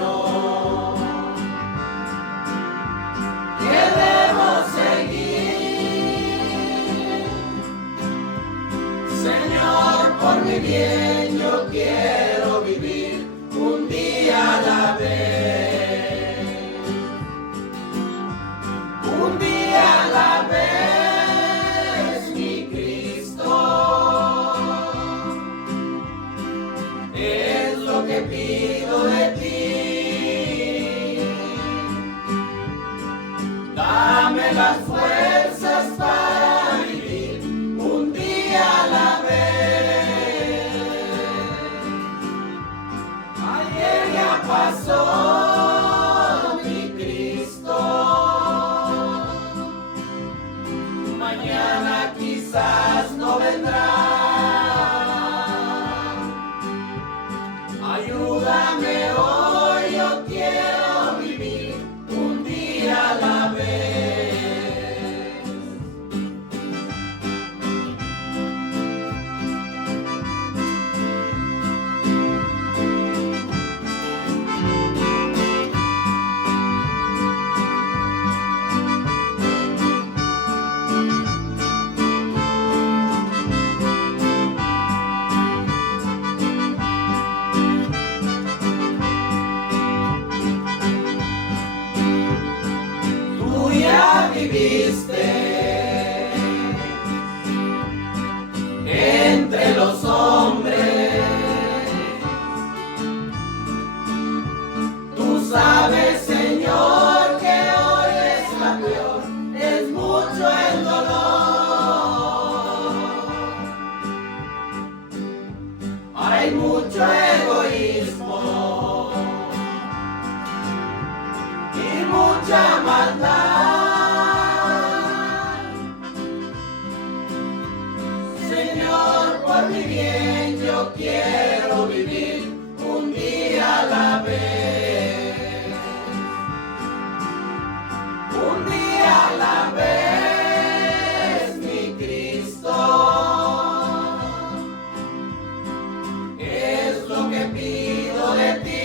camino que debo seguir. Señor, por mi bien yo quiero vivir un día a la vez, un día a la vez, mi Cristo. Es lo que pido de ti. Dame las fuerzas para vivir un día a la vez. Ayer ya pasó, mi Cristo. Mañana quizás no vendrá. Ayúdame hoy, yo quiero vivir un día a la vez. Tú ya viviste entre los hombres. Tú sabes, Señor, que hoy es la peor, es mucho el dolor. Hay mucho egoísmo y mucha maldad. Señor, por mi bien yo quiero vivir un día a la vez, un día a la vez, mi Cristo. Es lo que pido de ti.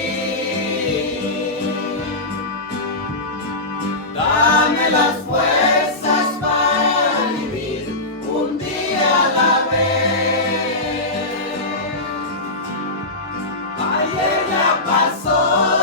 Dame las fuerzas para vivir un día a la vez. Ayer ya pasó.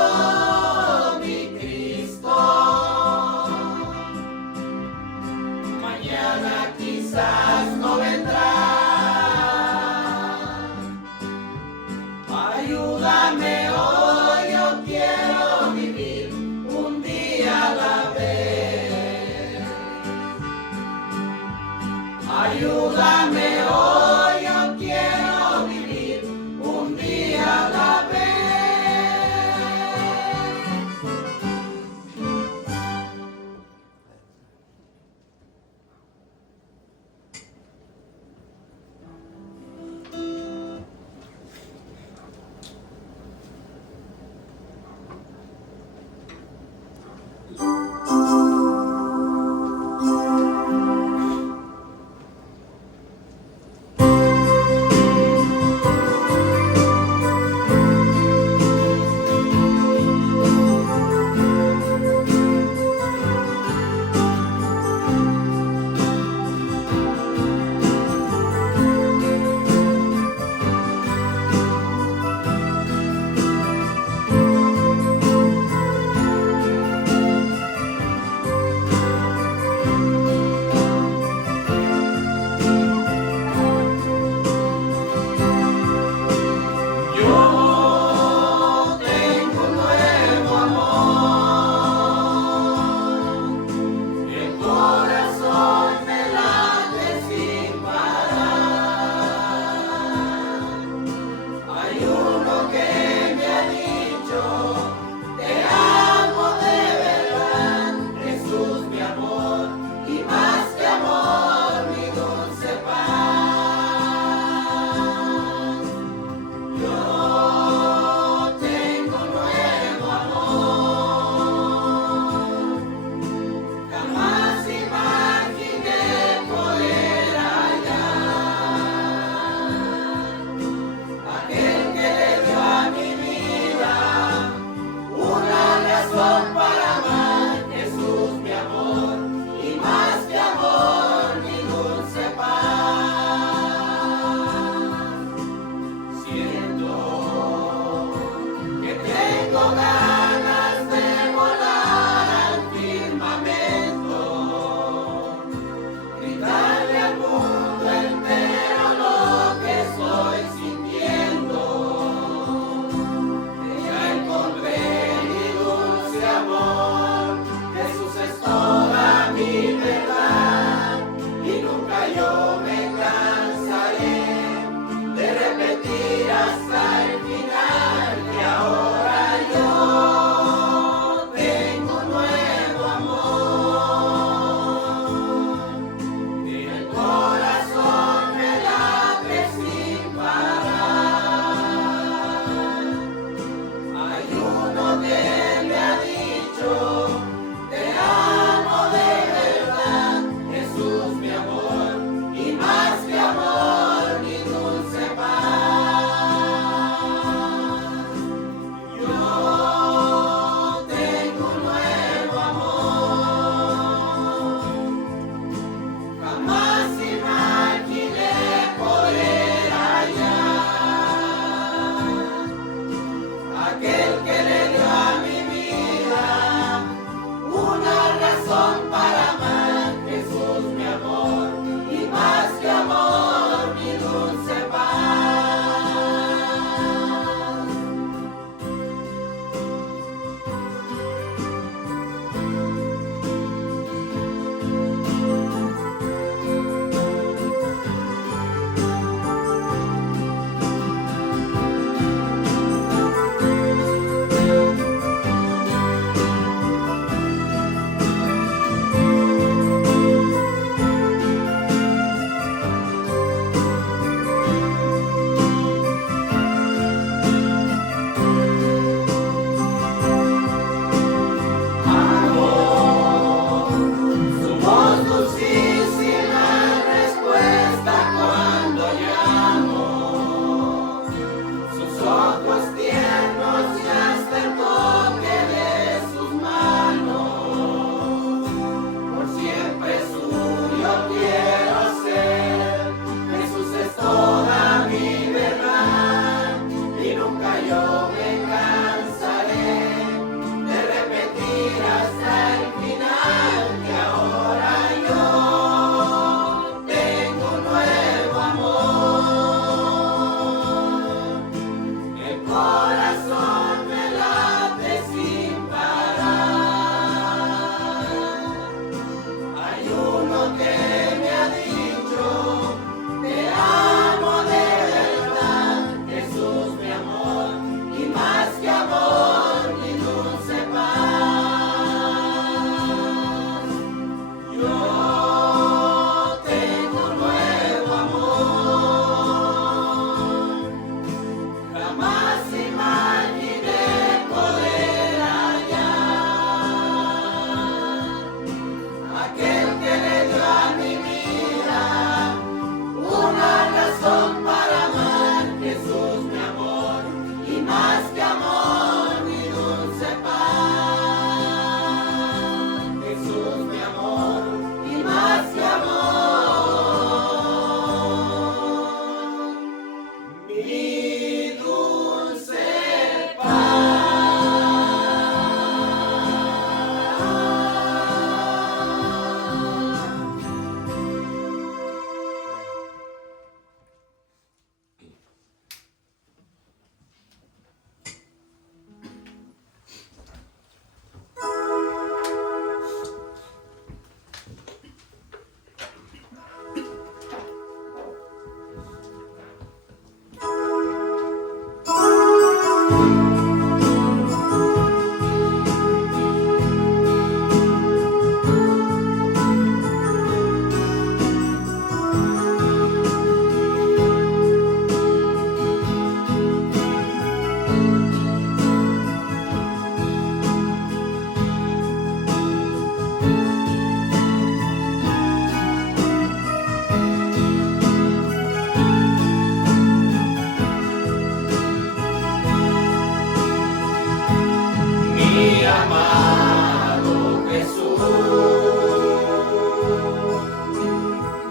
mi amado Jesús,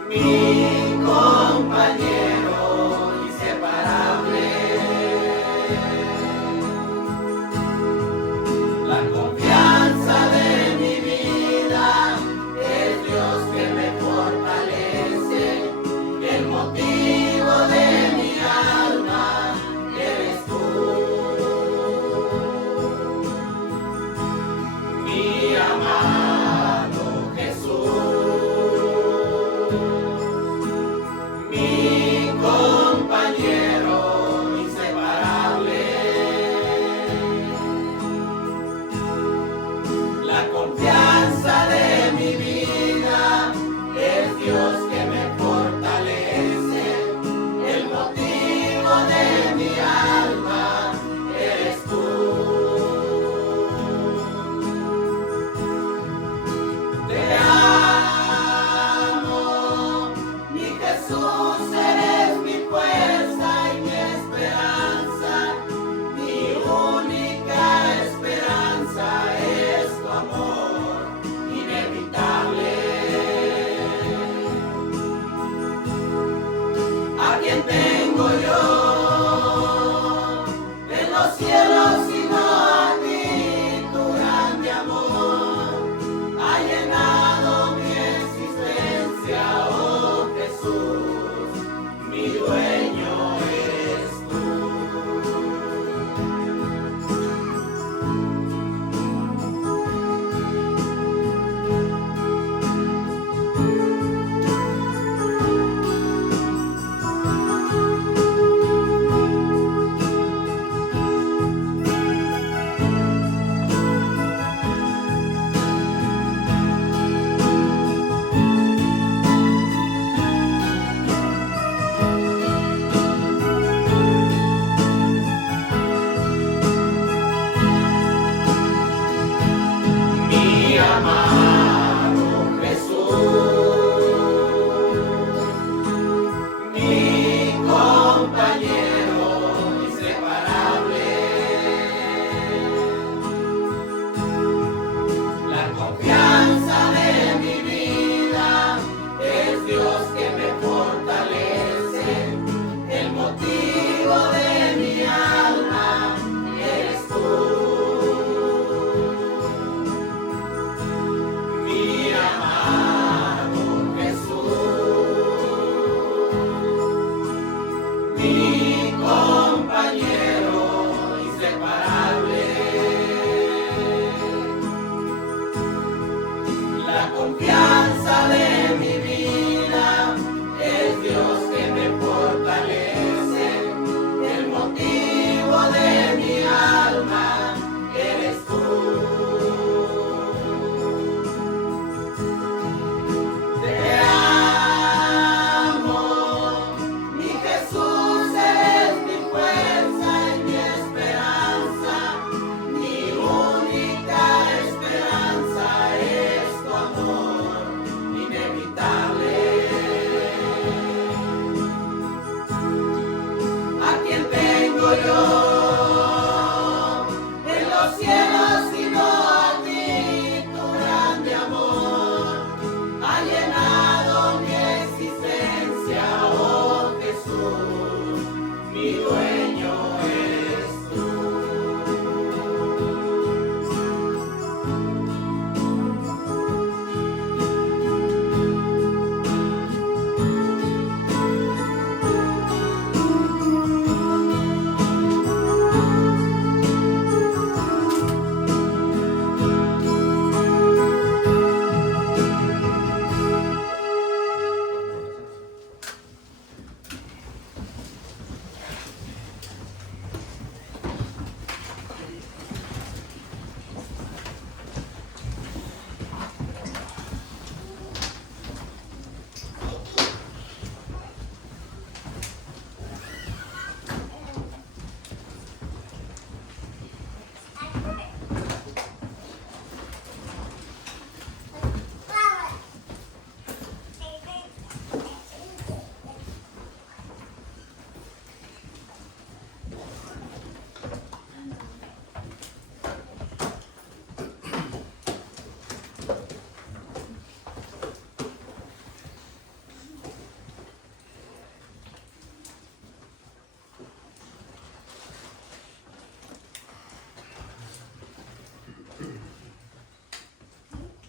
mi compañero inseparable, la confianza de mi vida, el Dios que me fortalece, el motivo de mi alma, eres tú. Mi amado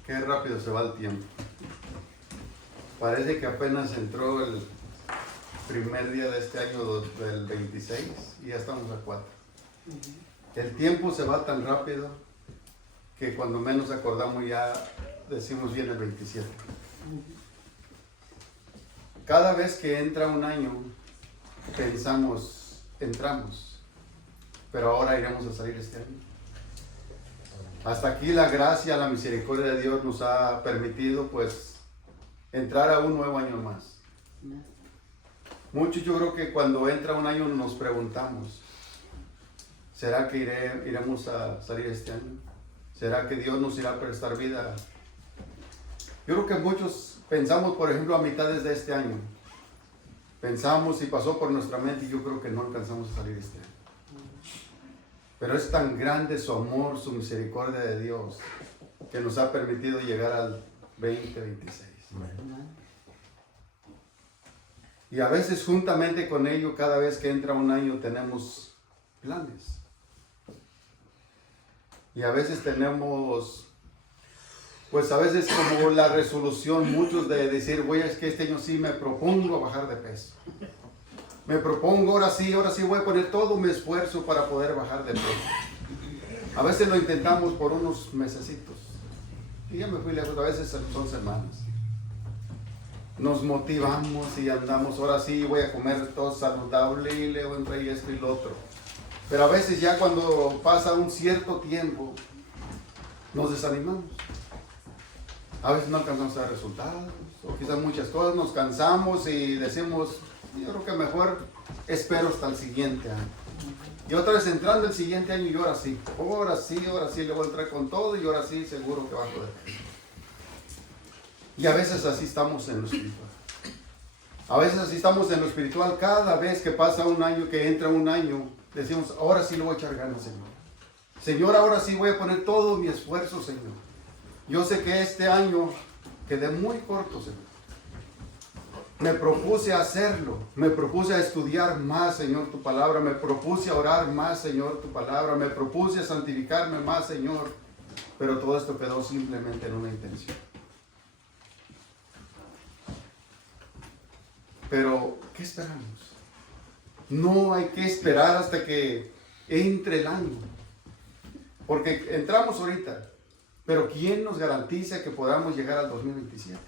Qué rápido se va el tiempo. Parece que apenas entró el primer día de este año del 26 y ya estamos a 4. El tiempo se va tan rápido que cuando menos acordamos ya decimos bien el 27. Cada vez que entra un año pensamos, entramos, pero ahora iremos a salir este año. Hasta aquí la gracia, la misericordia de Dios nos ha permitido pues entrar a un nuevo año más. Muchos yo creo que cuando entra un año nos preguntamos, ¿será que iremos a salir este año? ¿Será que Dios nos irá a prestar vida? Yo creo que muchos pensamos, por ejemplo, a mitades de este año. Pensamos y pasó por nuestra mente y yo creo que no alcanzamos a salir este año. Pero es tan grande su amor, su misericordia de Dios, que nos ha permitido llegar al 2026. Y a veces juntamente con ello, cada vez que entra un año tenemos planes. Y a veces tenemos, pues a veces como la resolución, muchos de decir, es que este año sí me propongo bajar de peso. Me propongo, ahora sí voy a poner todo mi esfuerzo para poder bajar de peso. A veces lo intentamos por unos mesecitos. Y ya me fui lejos, a veces son semanas. Nos motivamos y andamos, ahora sí voy a comer todo saludable y luego entra y esto y lo otro. Pero a veces ya cuando pasa un cierto tiempo, nos desanimamos. A veces no alcanzamos a dar resultados, o quizás muchas cosas, nos cansamos y decimos, yo creo que mejor espero hasta el siguiente año. Y otra vez entrando el siguiente año y ahora sí le voy a entrar con todo y ahora sí seguro que va a poder. Y a veces así estamos en lo espiritual. A veces así estamos en lo espiritual. Cada vez que pasa un año, que entra un año, decimos, ahora sí le voy a echar ganas, Señor. Señor, ahora sí voy a poner todo mi esfuerzo, Señor. Yo sé que este año quedé muy corto, Señor. Me propuse hacerlo, me propuse a estudiar más, Señor, tu palabra, me propuse a orar más, Señor, tu palabra, me propuse a santificarme más, Señor, pero todo esto quedó simplemente en una intención. Pero, ¿qué esperamos? No hay que esperar hasta que entre el año, porque entramos ahorita, pero ¿quién nos garantiza que podamos llegar al 2027?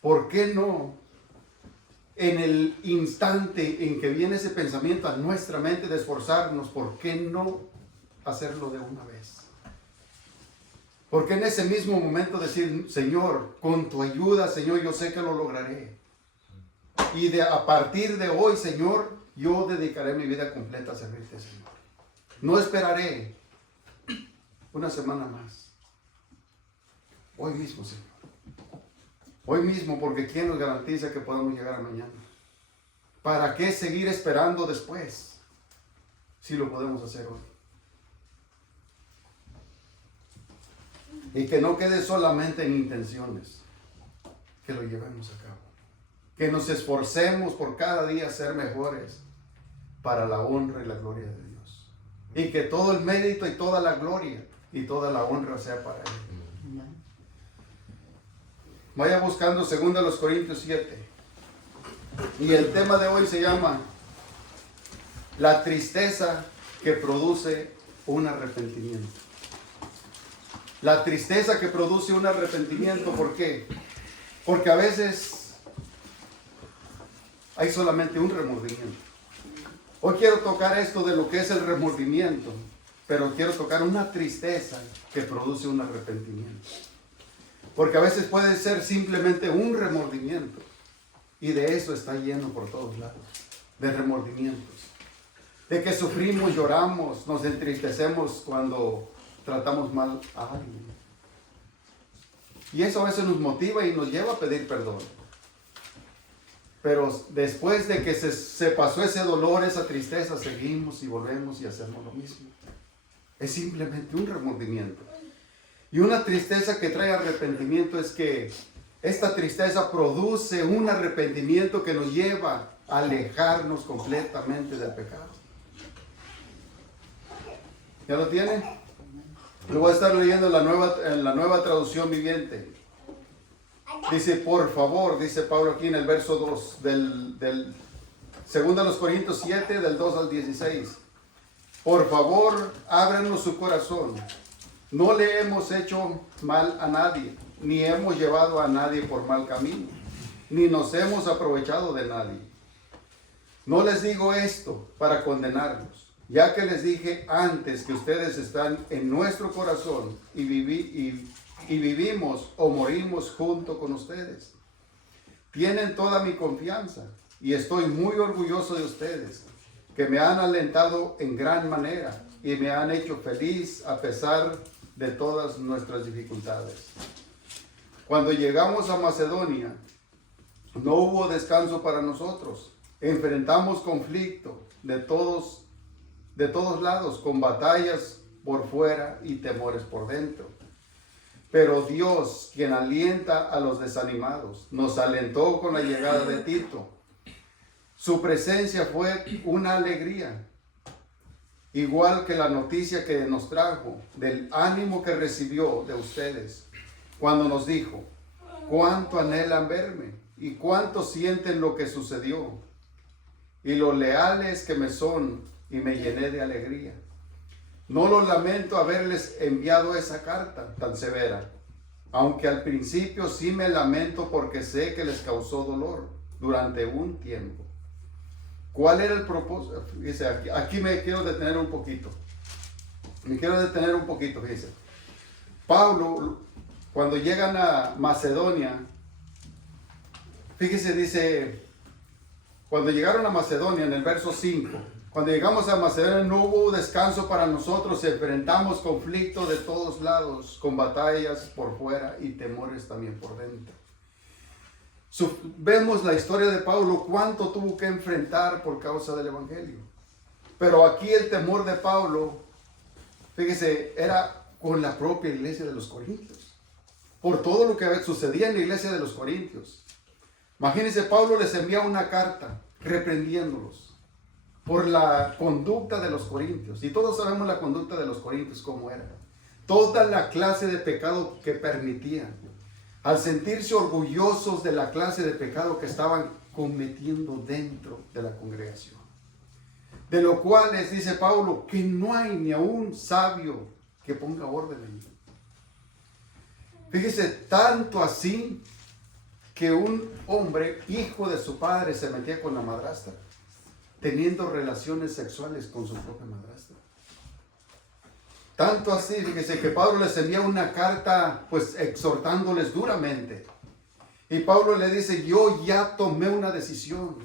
¿Por qué no? En el instante en que viene ese pensamiento a nuestra mente de esforzarnos, ¿por qué no hacerlo de una vez? ¿Por qué en ese mismo momento decir, Señor, con tu ayuda, Señor, yo sé que lo lograré? Y a partir de hoy, Señor, yo dedicaré mi vida completa a servirte, Señor. No esperaré una semana más. Hoy mismo, Señor. Hoy mismo, porque ¿quién nos garantiza que podamos llegar a mañana? ¿Para qué seguir esperando después si lo podemos hacer hoy? Y que no quede solamente en intenciones, que lo llevemos a cabo. Que nos esforcemos por cada día ser mejores para la honra y la gloria de Dios. Y que todo el mérito y toda la gloria y toda la honra sea para Él. Vaya buscando 2 Corintios 7. Y el tema de hoy se llama la tristeza que produce un arrepentimiento. La tristeza que produce un arrepentimiento, ¿por qué? Porque a veces hay solamente un remordimiento. Hoy quiero tocar esto de lo que es el remordimiento, pero quiero tocar una tristeza que produce un arrepentimiento. Porque a veces puede ser simplemente un remordimiento, y de eso está lleno por todos lados, de remordimientos. De que sufrimos, lloramos, nos entristecemos cuando tratamos mal a alguien. Y eso a veces nos motiva y nos lleva a pedir perdón. Pero después de que se pasó ese dolor, esa tristeza, seguimos y volvemos y hacemos lo mismo. Es simplemente un remordimiento. Y una tristeza que trae arrepentimiento es que esta tristeza produce un arrepentimiento que nos lleva a alejarnos completamente del pecado. ¿Ya lo tiene? Lo voy a estar leyendo en la nueva traducción viviente. Dice, por favor, dice Pablo aquí en el verso 2 del 2 Corintios 7, del 2 al 16. Por favor, ábranos su corazón. No le hemos hecho mal a nadie, ni hemos llevado a nadie por mal camino, ni nos hemos aprovechado de nadie. No les digo esto para condenarlos, ya que les dije antes que ustedes están en nuestro corazón y vivimos o morimos junto con ustedes. Tienen toda mi confianza y estoy muy orgulloso de ustedes, que me han alentado en gran manera y me han hecho feliz a pesar de todas nuestras dificultades. Cuando llegamos a Macedonia, no hubo descanso para nosotros. Enfrentamos conflicto de todos lados, con batallas por fuera y temores por dentro. Pero Dios, quien alienta a los desanimados, nos alentó con la llegada de Tito. Su presencia fue una alegría, igual que la noticia que nos trajo del ánimo que recibió de ustedes cuando nos dijo cuánto anhelan verme y cuánto sienten lo que sucedió y lo leales que me son, y me llené de alegría. No los lamento haberles enviado esa carta tan severa, aunque al principio sí me lamento porque sé que les causó dolor durante un tiempo. ¿Cuál era el propósito? Fíjese, aquí me quiero detener un poquito. Fíjese. Pablo, cuando llegan a Macedonia, fíjese, dice, cuando llegaron a Macedonia, en el verso 5, cuando llegamos a Macedonia no hubo descanso para nosotros, enfrentamos conflictos de todos lados, con batallas por fuera y temores también por dentro. Vemos la historia de Pablo, cuánto tuvo que enfrentar por causa del Evangelio. Pero aquí el temor de Pablo, fíjese, era con la propia iglesia de los Corintios. Por todo lo que sucedía en la iglesia de los Corintios. Imagínense, Pablo les envía una carta reprendiéndolos por la conducta de los corintios. Y todos sabemos la conducta de los corintios cómo era. Toda la clase de pecado que permitían. Al sentirse orgullosos de la clase de pecado que estaban cometiendo dentro de la congregación. De lo cual les dice Pablo que no hay ni aún sabio que ponga orden allí. Fíjese, tanto así que un hombre, hijo de su padre, se metía con la madrastra, teniendo relaciones sexuales con su propia madrastra. Tanto así, fíjese, que Pablo les envía una carta, pues exhortándoles duramente. Y Pablo le dice, yo ya tomé una decisión.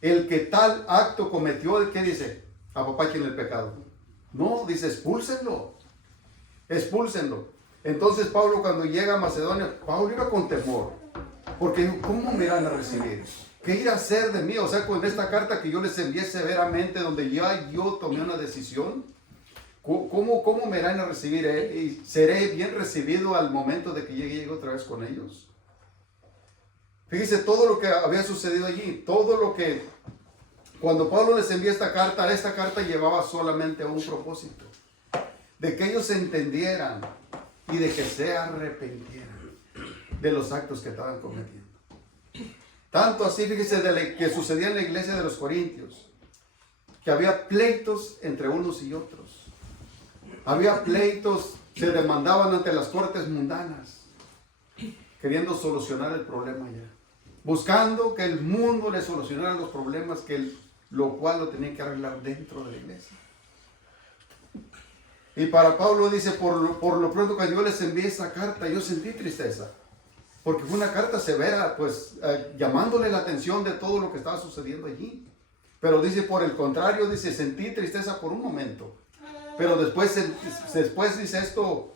El que tal acto cometió, ¿qué dice? Apapachen el pecado. No, dice, expúlsenlo. Expúlsenlo. Entonces Pablo, cuando llega a Macedonia, Pablo iba con temor. Porque ¿cómo me irán a recibir? ¿Qué irá a hacer de mí? O sea, con esta carta que yo les envié severamente, donde yo tomé una decisión, ¿cómo me irán a recibir? ¿Y seré bien recibido al momento de que llegue otra vez con ellos? Fíjese todo lo que había sucedido allí, todo lo que, cuando Pablo les envía esta carta llevaba solamente un propósito, de que ellos entendieran y de que se arrepintieran de los actos que estaban cometiendo. Tanto así, fíjese, que sucedía en la iglesia de los Corintios, que había pleitos entre unos y otros. Había pleitos, se demandaban ante las cortes mundanas, queriendo solucionar el problema ya. Buscando que el mundo le solucionara los problemas, lo cual lo tenía que arreglar dentro de la iglesia. Y para Pablo dice, por lo pronto cuando yo les envié esa carta, yo sentí tristeza. Porque fue una carta severa, pues llamándole la atención de todo lo que estaba sucediendo allí. Pero dice, por el contrario, dice, sentí tristeza por un momento. Pero después dice, esto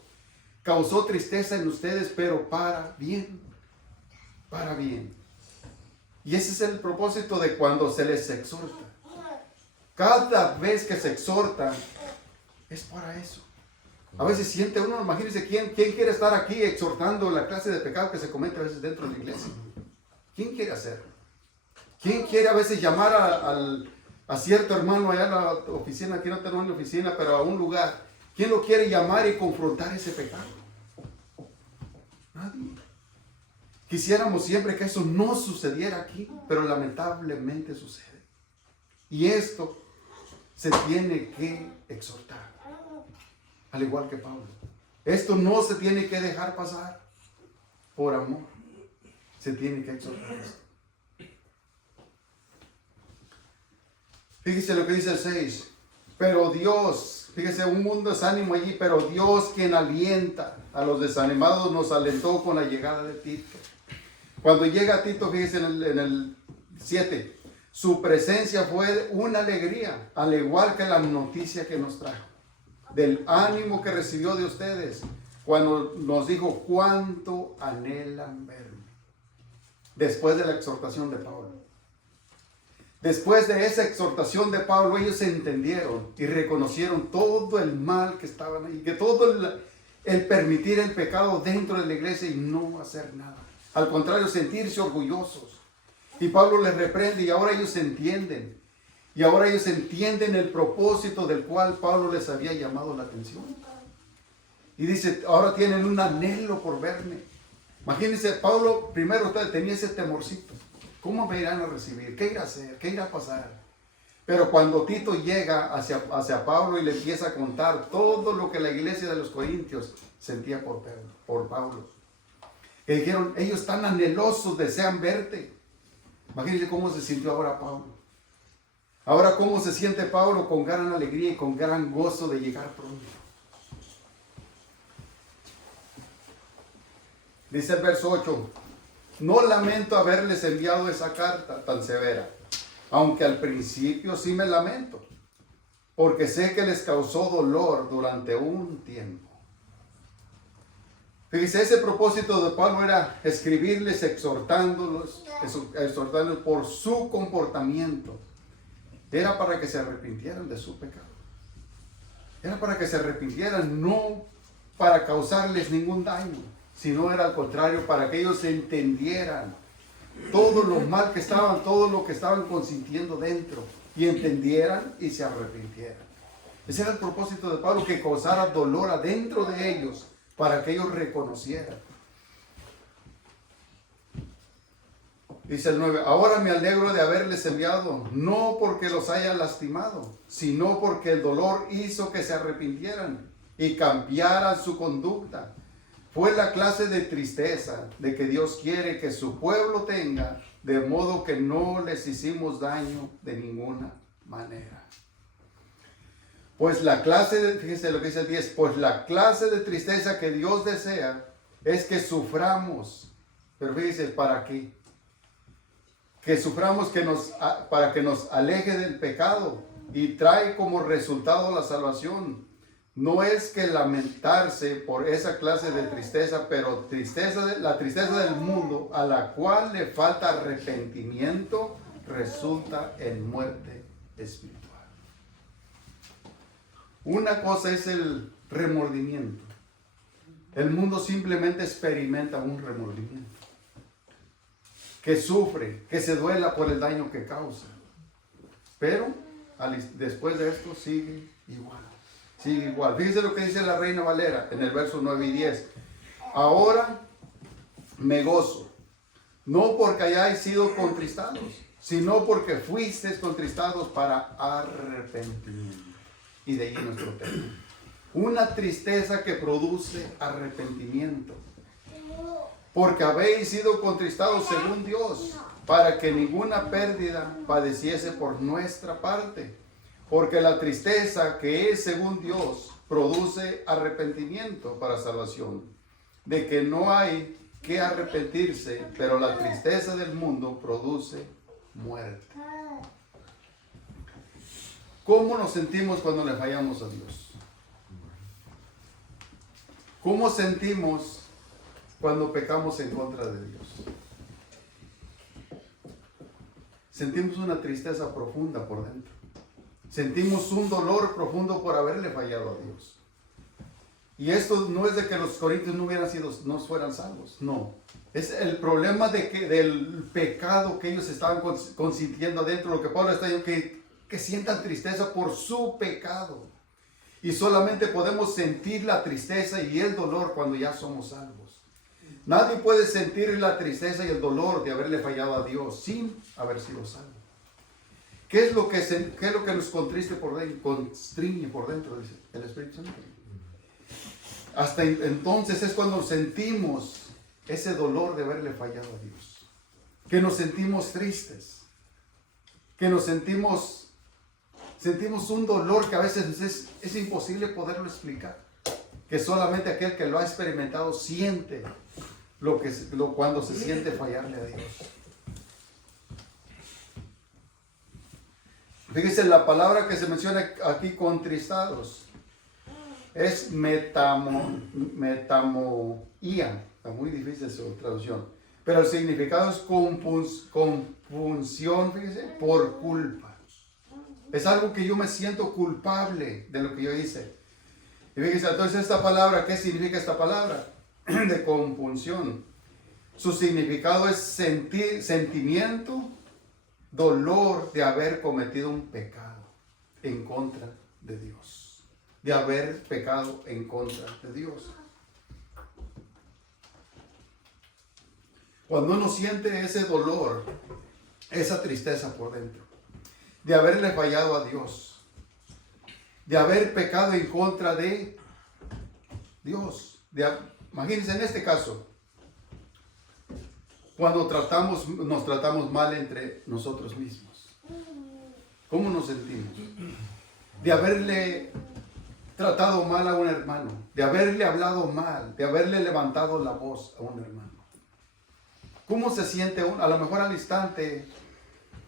causó tristeza en ustedes, pero para bien. Para bien. Y ese es el propósito de cuando se les exhorta. Cada vez que se exhorta, es para eso. A veces siente uno, imagínense, ¿quién quiere estar aquí exhortando la clase de pecado que se comete a veces dentro de la iglesia? ¿Quién quiere hacerlo? ¿Quién quiere a veces llamar a cierto hermano allá en la oficina? Aquí no tenemos una oficina, pero a un lugar. ¿Quién lo quiere llamar y confrontar ese pecado? Nadie. Quisiéramos siempre que eso no sucediera aquí, pero lamentablemente sucede. Y esto se tiene que exhortar, al igual que Pablo. Esto no se tiene que dejar pasar por amor. Se tiene que exhortar esto. Fíjese lo que dice el 6. Pero Dios, fíjese, un mundo desánimo allí, pero Dios, quien alienta a los desanimados, nos alentó con la llegada de Tito. Cuando llega Tito, fíjese en el 7, su presencia fue una alegría, al igual que la noticia que nos trajo, del ánimo que recibió de ustedes, cuando nos dijo cuánto anhelan verme. Después de la exhortación de Pablo. Después de esa exhortación de Pablo, ellos entendieron y reconocieron todo el mal que estaban ahí, que todo el permitir el pecado dentro de la iglesia y no hacer nada. Al contrario, sentirse orgullosos. Y Pablo les reprende y ahora ellos entienden. Y ahora ellos entienden el propósito del cual Pablo les había llamado la atención. Y dice, ahora tienen un anhelo por verme. Imagínense, Pablo primero tenía ese temorcito. ¿Cómo me irán a recibir? ¿Qué irá a hacer? ¿Qué irá a pasar? Pero cuando Tito llega hacia Pablo y le empieza a contar todo lo que la iglesia de los Corintios sentía por Pablo. Que dijeron, ellos están anhelosos, desean verte. Imagínense cómo se sintió ahora Pablo. Ahora cómo se siente Pablo con gran alegría y con gran gozo de llegar pronto. Dice el verso 8. No lamento haberles enviado esa carta tan severa, aunque al principio sí me lamento, porque sé que les causó dolor durante un tiempo. Fíjense, ese propósito de Pablo era escribirles exhortándolos por su comportamiento. Era para que se arrepintieran de su pecado. Era para que se arrepintieran, no para causarles ningún daño, sino era al contrario, para que ellos entendieran todo lo mal que estaban, todo lo que estaban consintiendo dentro, y entendieran y se arrepintieran. Ese era el propósito de Pablo, que causara dolor adentro de ellos, para que ellos reconocieran. Dice el 9, ahora me alegro de haberles enviado, no porque los haya lastimado, sino porque el dolor hizo que se arrepintieran y cambiaran su conducta. Fue la clase de tristeza de que Dios quiere que su pueblo tenga, de modo que no les hicimos daño de ninguna manera. Pues la clase de, fíjense lo que dice el 10, pues la clase de tristeza que Dios desea es que suframos. Pero fíjense, ¿para qué? Que suframos para que nos aleje del pecado y trae como resultado la salvación. No es que lamentarse por esa clase de tristeza, pero la tristeza del mundo a la cual le falta arrepentimiento resulta en muerte espiritual. Una cosa es el remordimiento. El mundo simplemente experimenta un remordimiento. Que sufre, que se duela por el daño que causa. Pero después de esto sigue igual. Sigue igual. Fíjense lo que dice la Reina Valera en el verso 9 y 10. Ahora me gozo, no porque hayáis sido contristados, sino porque fuisteis contristados para arrepentimiento. Y de ahí nuestro tema. Una tristeza que produce arrepentimiento. Porque habéis sido contristados según Dios, para que ninguna pérdida padeciese por nuestra parte. Porque la tristeza que es según Dios produce arrepentimiento para salvación, de que no hay que arrepentirse, pero la tristeza del mundo produce muerte. ¿Cómo nos sentimos cuando le fallamos a Dios? ¿Cómo sentimos cuando pecamos en contra de Dios? Sentimos una tristeza profunda por dentro. Sentimos un dolor profundo por haberle fallado a Dios. Y esto no es de que los corintios no fueran salvos, no. Es el problema del pecado que ellos estaban consintiendo adentro. Lo que Pablo está diciendo, que sientan tristeza por su pecado. Y solamente podemos sentir la tristeza y el dolor cuando ya somos salvos. Nadie puede sentir la tristeza y el dolor de haberle fallado a Dios sin haber sido salvo. ¿Qué es lo que nos constriñe por dentro? Dice el Espíritu Santo. Hasta entonces es cuando sentimos ese dolor de haberle fallado a Dios. Que nos sentimos tristes. Que nos sentimos un dolor que a veces es imposible poderlo explicar. Que solamente aquel que lo ha experimentado siente cuando se siente fallarle a Dios. Fíjese, la palabra que se menciona aquí, contristados, es metamoía. Está muy difícil su traducción. Pero el significado es compunción, fíjese, por culpa. Es algo que yo me siento culpable de lo que yo hice. Y fíjese, entonces esta palabra, ¿qué significa esta palabra? De compunción. Su significado es sentimiento, dolor de haber cometido un pecado en contra de Dios. De haber pecado en contra de Dios. Cuando uno siente ese dolor, esa tristeza por dentro, de haberle fallado a Dios, de haber pecado en contra de Dios. Imagínense en este caso, cuando nos tratamos mal entre nosotros mismos. ¿Cómo nos sentimos? De haberle tratado mal a un hermano, de haberle hablado mal, de haberle levantado la voz a un hermano. ¿Cómo se siente uno? A lo mejor al instante,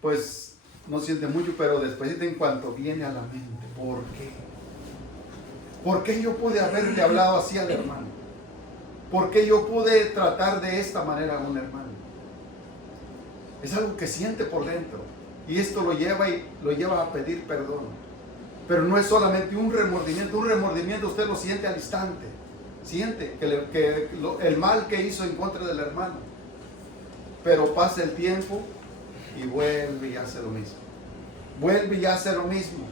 pues no siente mucho, pero después en cuanto viene a la mente, ¿por qué? ¿Por qué yo pude haberle hablado así al hermano? ¿Por qué yo pude tratar de esta manera a un hermano? Es algo que siente por dentro. Y esto lo lleva a pedir perdón. Pero no es solamente un remordimiento. Un remordimiento usted lo siente al instante. Siente el mal que hizo en contra del hermano. Pero pasa el tiempo y vuelve y hace lo mismo. Vuelve y hace lo mismo.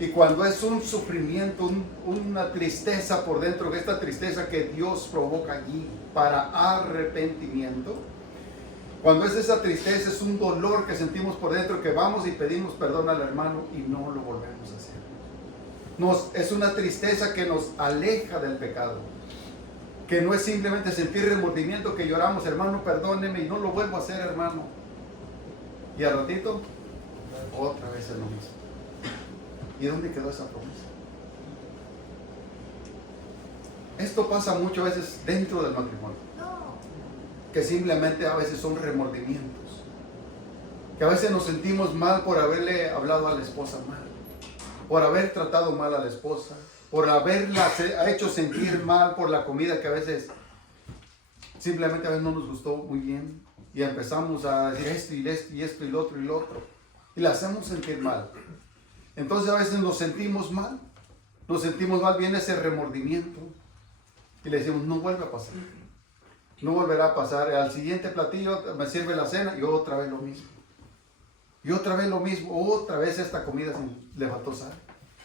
Y cuando es un sufrimiento, una tristeza por dentro, esta tristeza que Dios provoca allí para arrepentimiento, cuando es esa tristeza, es un dolor que sentimos por dentro, que vamos y pedimos perdón al hermano y no lo volvemos a hacer. Es una tristeza que nos aleja del pecado, que no es simplemente sentir remordimiento, que lloramos, hermano, perdóneme y no lo vuelvo a hacer, hermano. Y al ratito, otra vez es lo mismo. ¿Y dónde quedó esa promesa? Esto pasa muchas veces dentro del matrimonio, que simplemente a veces son remordimientos, que a veces nos sentimos mal por haberle hablado a la esposa mal, por haber tratado mal a la esposa, por haberla hecho sentir mal por la comida que a veces simplemente a veces no nos gustó muy bien y empezamos a decir esto y esto y esto y lo otro y lo otro y la hacemos sentir mal. Entonces a veces nos sentimos mal, viene ese remordimiento y le decimos no vuelve a pasar, no volverá a pasar, al siguiente platillo me sirve la cena y otra vez lo mismo, y otra vez lo mismo, otra vez esta comida le faltó sal,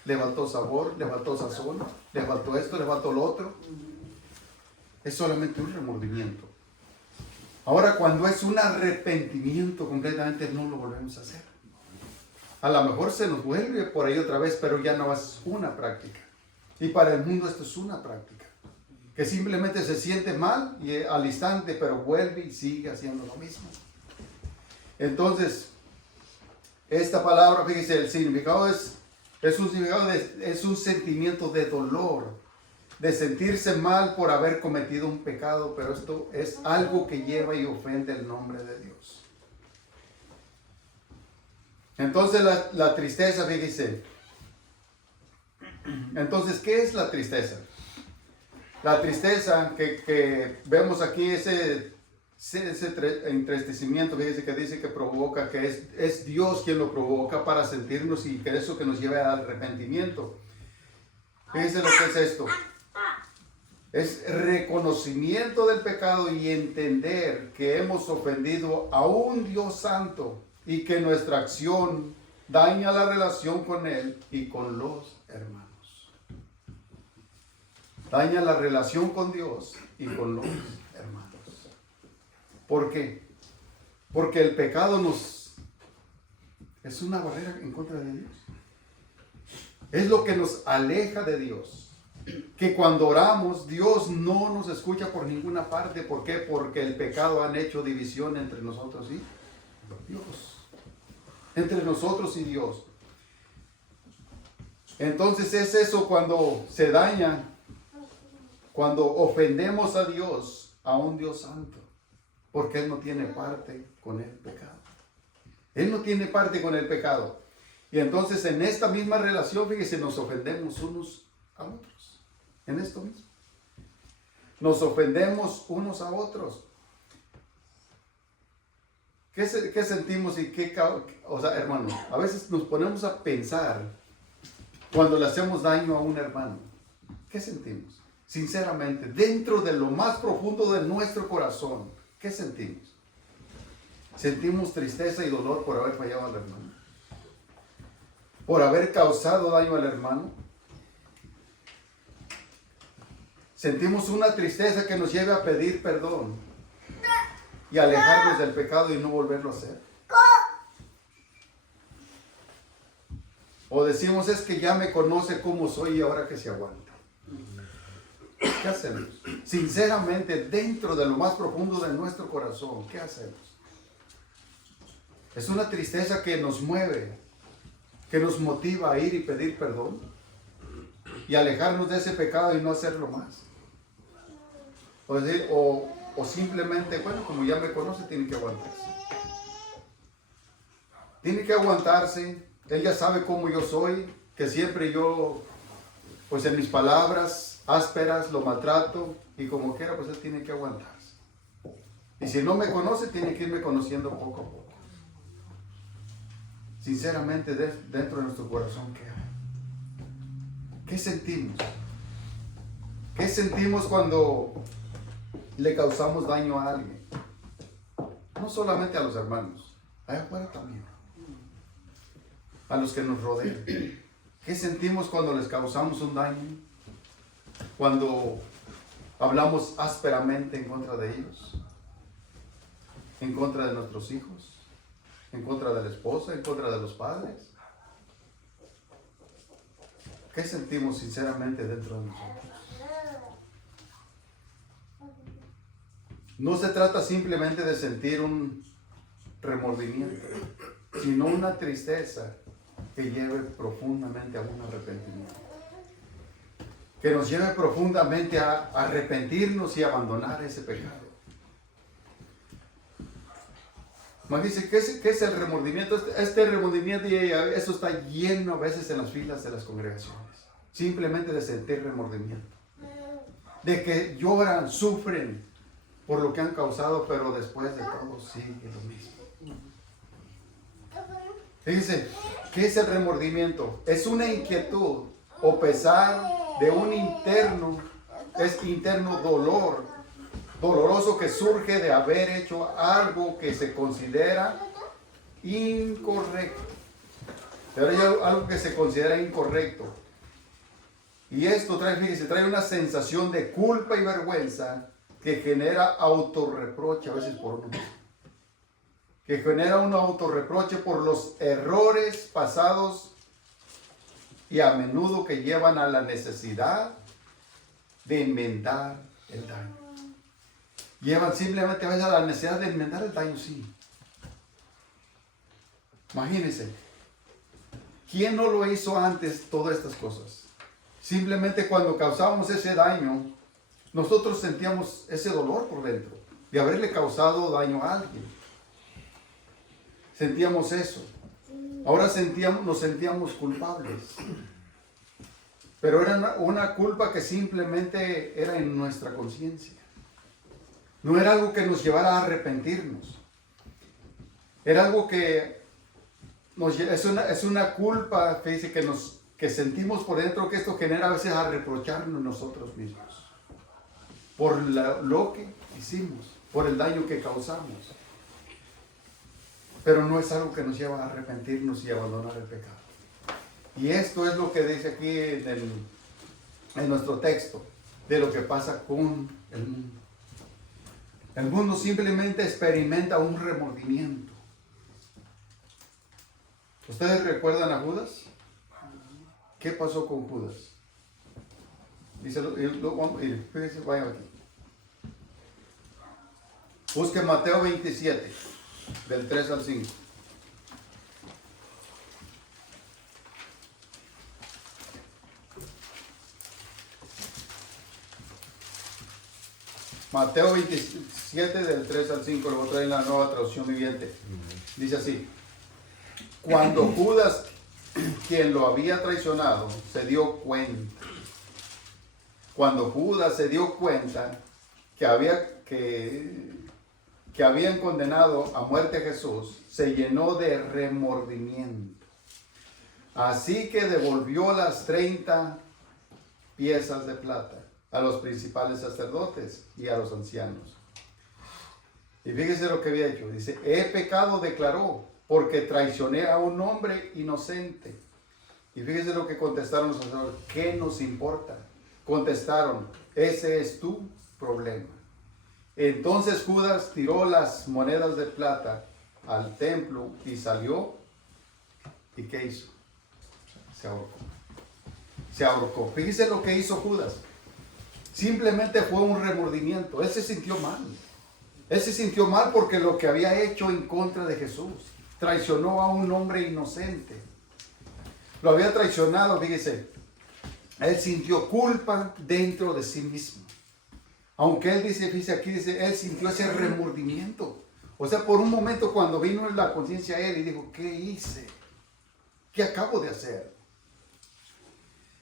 le faltó sabor, le faltó sazón, le faltó esto, le faltó lo otro. Es solamente un remordimiento. Ahora cuando es un arrepentimiento completamente no lo volvemos a hacer. A lo mejor se nos vuelve por ahí otra vez, pero ya no es una práctica. Y para el mundo esto es una práctica. Que simplemente se siente mal y al instante, pero vuelve y sigue haciendo lo mismo. Entonces, esta palabra, fíjese, el significado es un sentimiento de dolor, de sentirse mal por haber cometido un pecado, pero esto es algo que lleva y ofende el nombre de Dios. Entonces la tristeza, fíjese. Entonces, ¿qué es la tristeza? La tristeza que vemos aquí, ese entristecimiento, fíjese que dice que provoca, que es Dios quien lo provoca para sentirnos y que eso que nos lleve al arrepentimiento. Fíjese lo que es esto. Es reconocimiento del pecado y entender que hemos ofendido a un Dios santo y que nuestra acción daña la relación con Él y con los hermanos. daña la relación con Dios y con los hermanos. ¿Por qué? Porque el pecado es una barrera en contra de Dios. Es lo que nos aleja de Dios. Que cuando oramos, Dios no nos escucha por ninguna parte. ¿Por qué? Porque el pecado han hecho división entre nosotros y Dios. Entre nosotros y Dios. Entonces es eso cuando se daña, cuando ofendemos a Dios, a un Dios santo. Porque Él no tiene parte con el pecado. Él no tiene parte con el pecado. Y entonces en esta misma relación, fíjese, nos ofendemos unos a otros. En esto mismo. Nos ofendemos unos a otros. ¿Qué sentimos y qué? O sea, hermano, a veces nos ponemos a pensar cuando le hacemos daño a un hermano. ¿Qué sentimos? Sinceramente, dentro de lo más profundo de nuestro corazón, ¿qué sentimos? Sentimos tristeza y dolor por haber fallado al hermano. Por haber causado daño al hermano. Sentimos una tristeza que nos lleve a pedir perdón y alejarnos del pecado y no volverlo a hacer. O decimos, es que ya me conoce cómo soy y ahora que se aguanta. ¿Qué hacemos? Sinceramente, dentro de lo más profundo de nuestro corazón, ¿qué hacemos? Es una tristeza que nos mueve, que nos motiva a ir y pedir perdón y alejarnos de ese pecado y no hacerlo más. O simplemente, bueno, como ya me conoce, tiene que aguantarse. Tiene que aguantarse. Él ya sabe cómo yo soy, que siempre yo, pues en mis palabras ásperas lo maltrato y como quiera, pues él tiene que aguantarse. Y si no me conoce, tiene que irme conociendo poco a poco. Sinceramente, dentro de nuestro corazón, ¿qué hay? ¿Qué sentimos? ¿Qué sentimos cuando le causamos daño a alguien? No solamente a los hermanos, allá afuera también. A los que nos rodean. ¿Qué sentimos cuando les causamos un daño? Cuando hablamos ásperamente en contra de ellos, en contra de nuestros hijos, en contra de la esposa, en contra de los padres. ¿Qué sentimos sinceramente dentro de nosotros? No se trata simplemente de sentir un remordimiento, sino una tristeza que lleve profundamente a un arrepentimiento. Que nos lleve profundamente a arrepentirnos y abandonar ese pecado. Más dice, ¿qué es el remordimiento? Este remordimiento, y eso está lleno a veces en las filas de las congregaciones. Simplemente de sentir remordimiento. De que lloran, sufren por lo que han causado, pero después de todo sigue lo mismo. Fíjense, ¿qué es el remordimiento? Es una inquietud o pesar de un interno dolor, doloroso que surge de haber hecho algo que se considera incorrecto. Pero hay algo que se considera incorrecto. Y esto trae una sensación de culpa y vergüenza que genera autorreproche a veces por uno mismo. Que genera un autorreproche por los errores pasados y a menudo que llevan a la necesidad de enmendar el daño. Llevan simplemente a veces a la necesidad de enmendar el daño, sí. Imagínense, ¿quién no lo hizo antes todas estas cosas? Simplemente cuando causábamos ese daño, nosotros sentíamos ese dolor por dentro de haberle causado daño a alguien. Sentíamos eso. Ahora nos sentíamos culpables. Pero era una culpa que simplemente era en nuestra conciencia. No era algo que nos llevara a arrepentirnos. Era algo que es una culpa que sentimos por dentro, que esto genera a veces a reprocharnos nosotros mismos. Por lo que hicimos, por el daño que causamos. Pero no es algo que nos lleva a arrepentirnos y abandonar el pecado. Y esto es lo que dice aquí en nuestro texto. de lo que pasa con el mundo. El mundo simplemente experimenta un remordimiento. ¿Ustedes recuerdan a Judas? ¿Qué pasó con Judas? Dice, fíjense, vayan aquí. Busque Mateo 27, del 3 al 5. Mateo 27, del 3 al 5, lo voy a traer en la Nueva Traducción Viviente. Dice así: cuando Judas, quien lo había traicionado, se dio cuenta. Cuando Judas se dio cuenta que habían condenado a muerte a Jesús, se llenó de remordimiento. Así que devolvió las 30 piezas de plata a los principales sacerdotes y a los ancianos. Y fíjese lo que había hecho. Dice, he pecado, declaró, porque traicioné a un hombre inocente. Y fíjese lo que contestaron los sacerdotes. ¿Qué nos importa? Contestaron, ese es tu problema. Entonces Judas tiró las monedas de plata al templo y salió. ¿Y qué hizo? Se ahorcó. Se ahorcó. Fíjese lo que hizo Judas. Simplemente fue un remordimiento. Él se sintió mal. Él se sintió mal porque lo que había hecho en contra de Jesús. Traicionó a un hombre inocente. Lo había traicionado, fíjese. Él sintió culpa dentro de sí mismo. Aunque él dice, fíjese aquí, dice, él sintió ese remordimiento. O sea, por un momento cuando vino la conciencia a él y dijo, ¿qué hice? ¿Qué acabo de hacer?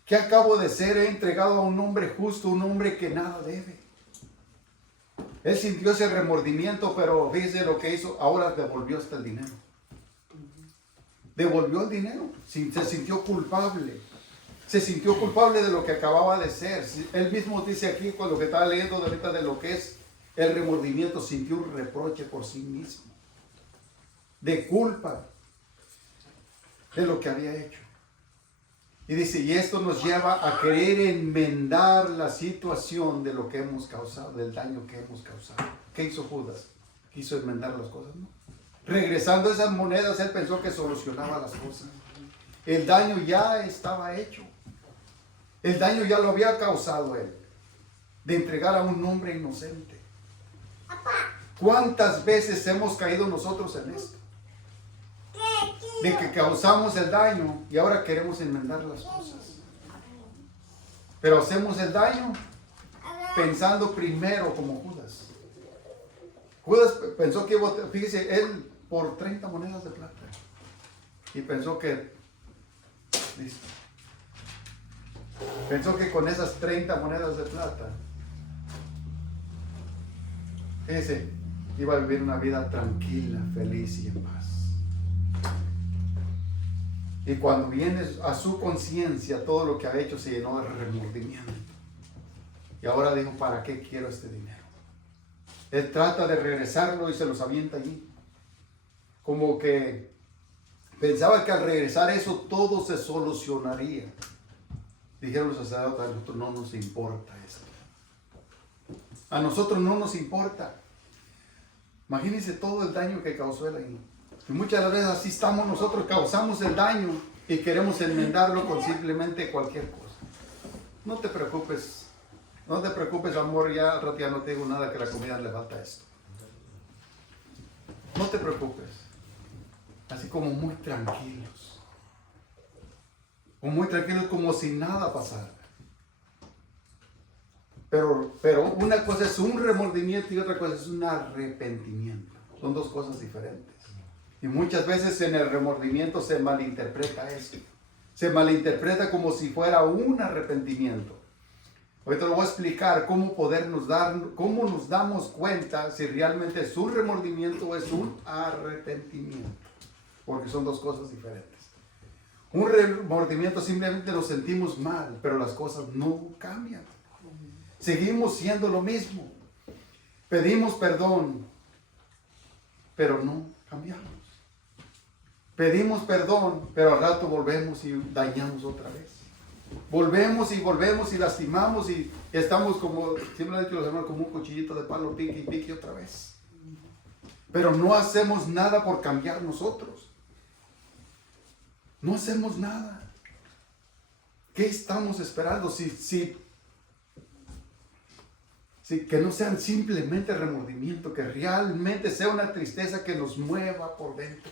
¿Qué acabo de hacer? He entregado a un hombre justo, un hombre que nada debe. Él sintió ese remordimiento, pero fíjese lo que hizo. Ahora devolvió hasta el dinero. Devolvió el dinero. Se sintió culpable. Se sintió culpable de lo que acababa de ser. Él mismo dice aquí, con lo que estaba leyendo ahorita de lo que es el remordimiento, sintió un reproche por sí mismo. De culpa de lo que había hecho. Y dice, y esto nos lleva a querer enmendar la situación de lo que hemos causado, del daño que hemos causado. ¿Qué hizo Judas? Quiso enmendar las cosas, ¿no? Regresando esas monedas, él pensó que solucionaba las cosas. El daño ya estaba hecho. El daño ya lo había causado él, de entregar a un hombre inocente. ¿Cuántas veces hemos caído nosotros en esto? De que causamos el daño y ahora queremos enmendar las cosas. Pero hacemos el daño pensando primero como Judas. Judas pensó que, fíjese, él por 30 monedas de plata. Y pensó que, listo. Pensó que con esas 30 monedas de plata, fíjese, iba a vivir una vida tranquila, feliz y en paz. Y cuando viene a su conciencia, todo lo que ha hecho se llenó de remordimiento. Y ahora dijo, ¿para qué quiero este dinero? Él trata de regresarlo y se los avienta allí. Como que pensaba que al regresar eso todo se solucionaría. Dijeron los sacerdotes, a nosotros no nos importa esto. A nosotros no nos importa. Imagínense todo el daño que causó él ahí. Y muchas veces así estamos nosotros, causamos el daño y queremos enmendarlo con simplemente cualquier cosa. No te preocupes, amor, ya al rato ya no te digo nada, que la comida le falta esto. No te preocupes. Así como muy tranquilos. O muy tranquilos como si nada pasara. Pero una cosa es un remordimiento y otra cosa es un arrepentimiento. Son dos cosas diferentes. Y muchas veces en el remordimiento se malinterpreta esto. Se malinterpreta como si fuera un arrepentimiento. Ahorita lo voy a explicar cómo nos damos cuenta si realmente es un remordimiento o es un arrepentimiento. Porque son dos cosas diferentes. Un remordimiento simplemente nos sentimos mal, pero las cosas no cambian. Seguimos siendo lo mismo. Pedimos perdón, pero no cambiamos. Pedimos perdón, pero al rato volvemos y dañamos otra vez. Volvemos y volvemos y lastimamos y estamos como, siempre lo han dicho los hermanos, como un cuchillito de palo, pique y pique otra vez. Pero no hacemos nada por cambiar nosotros. No hacemos nada. ¿Qué estamos esperando? Si que no sean simplemente remordimiento, que realmente sea una tristeza que nos mueva por dentro.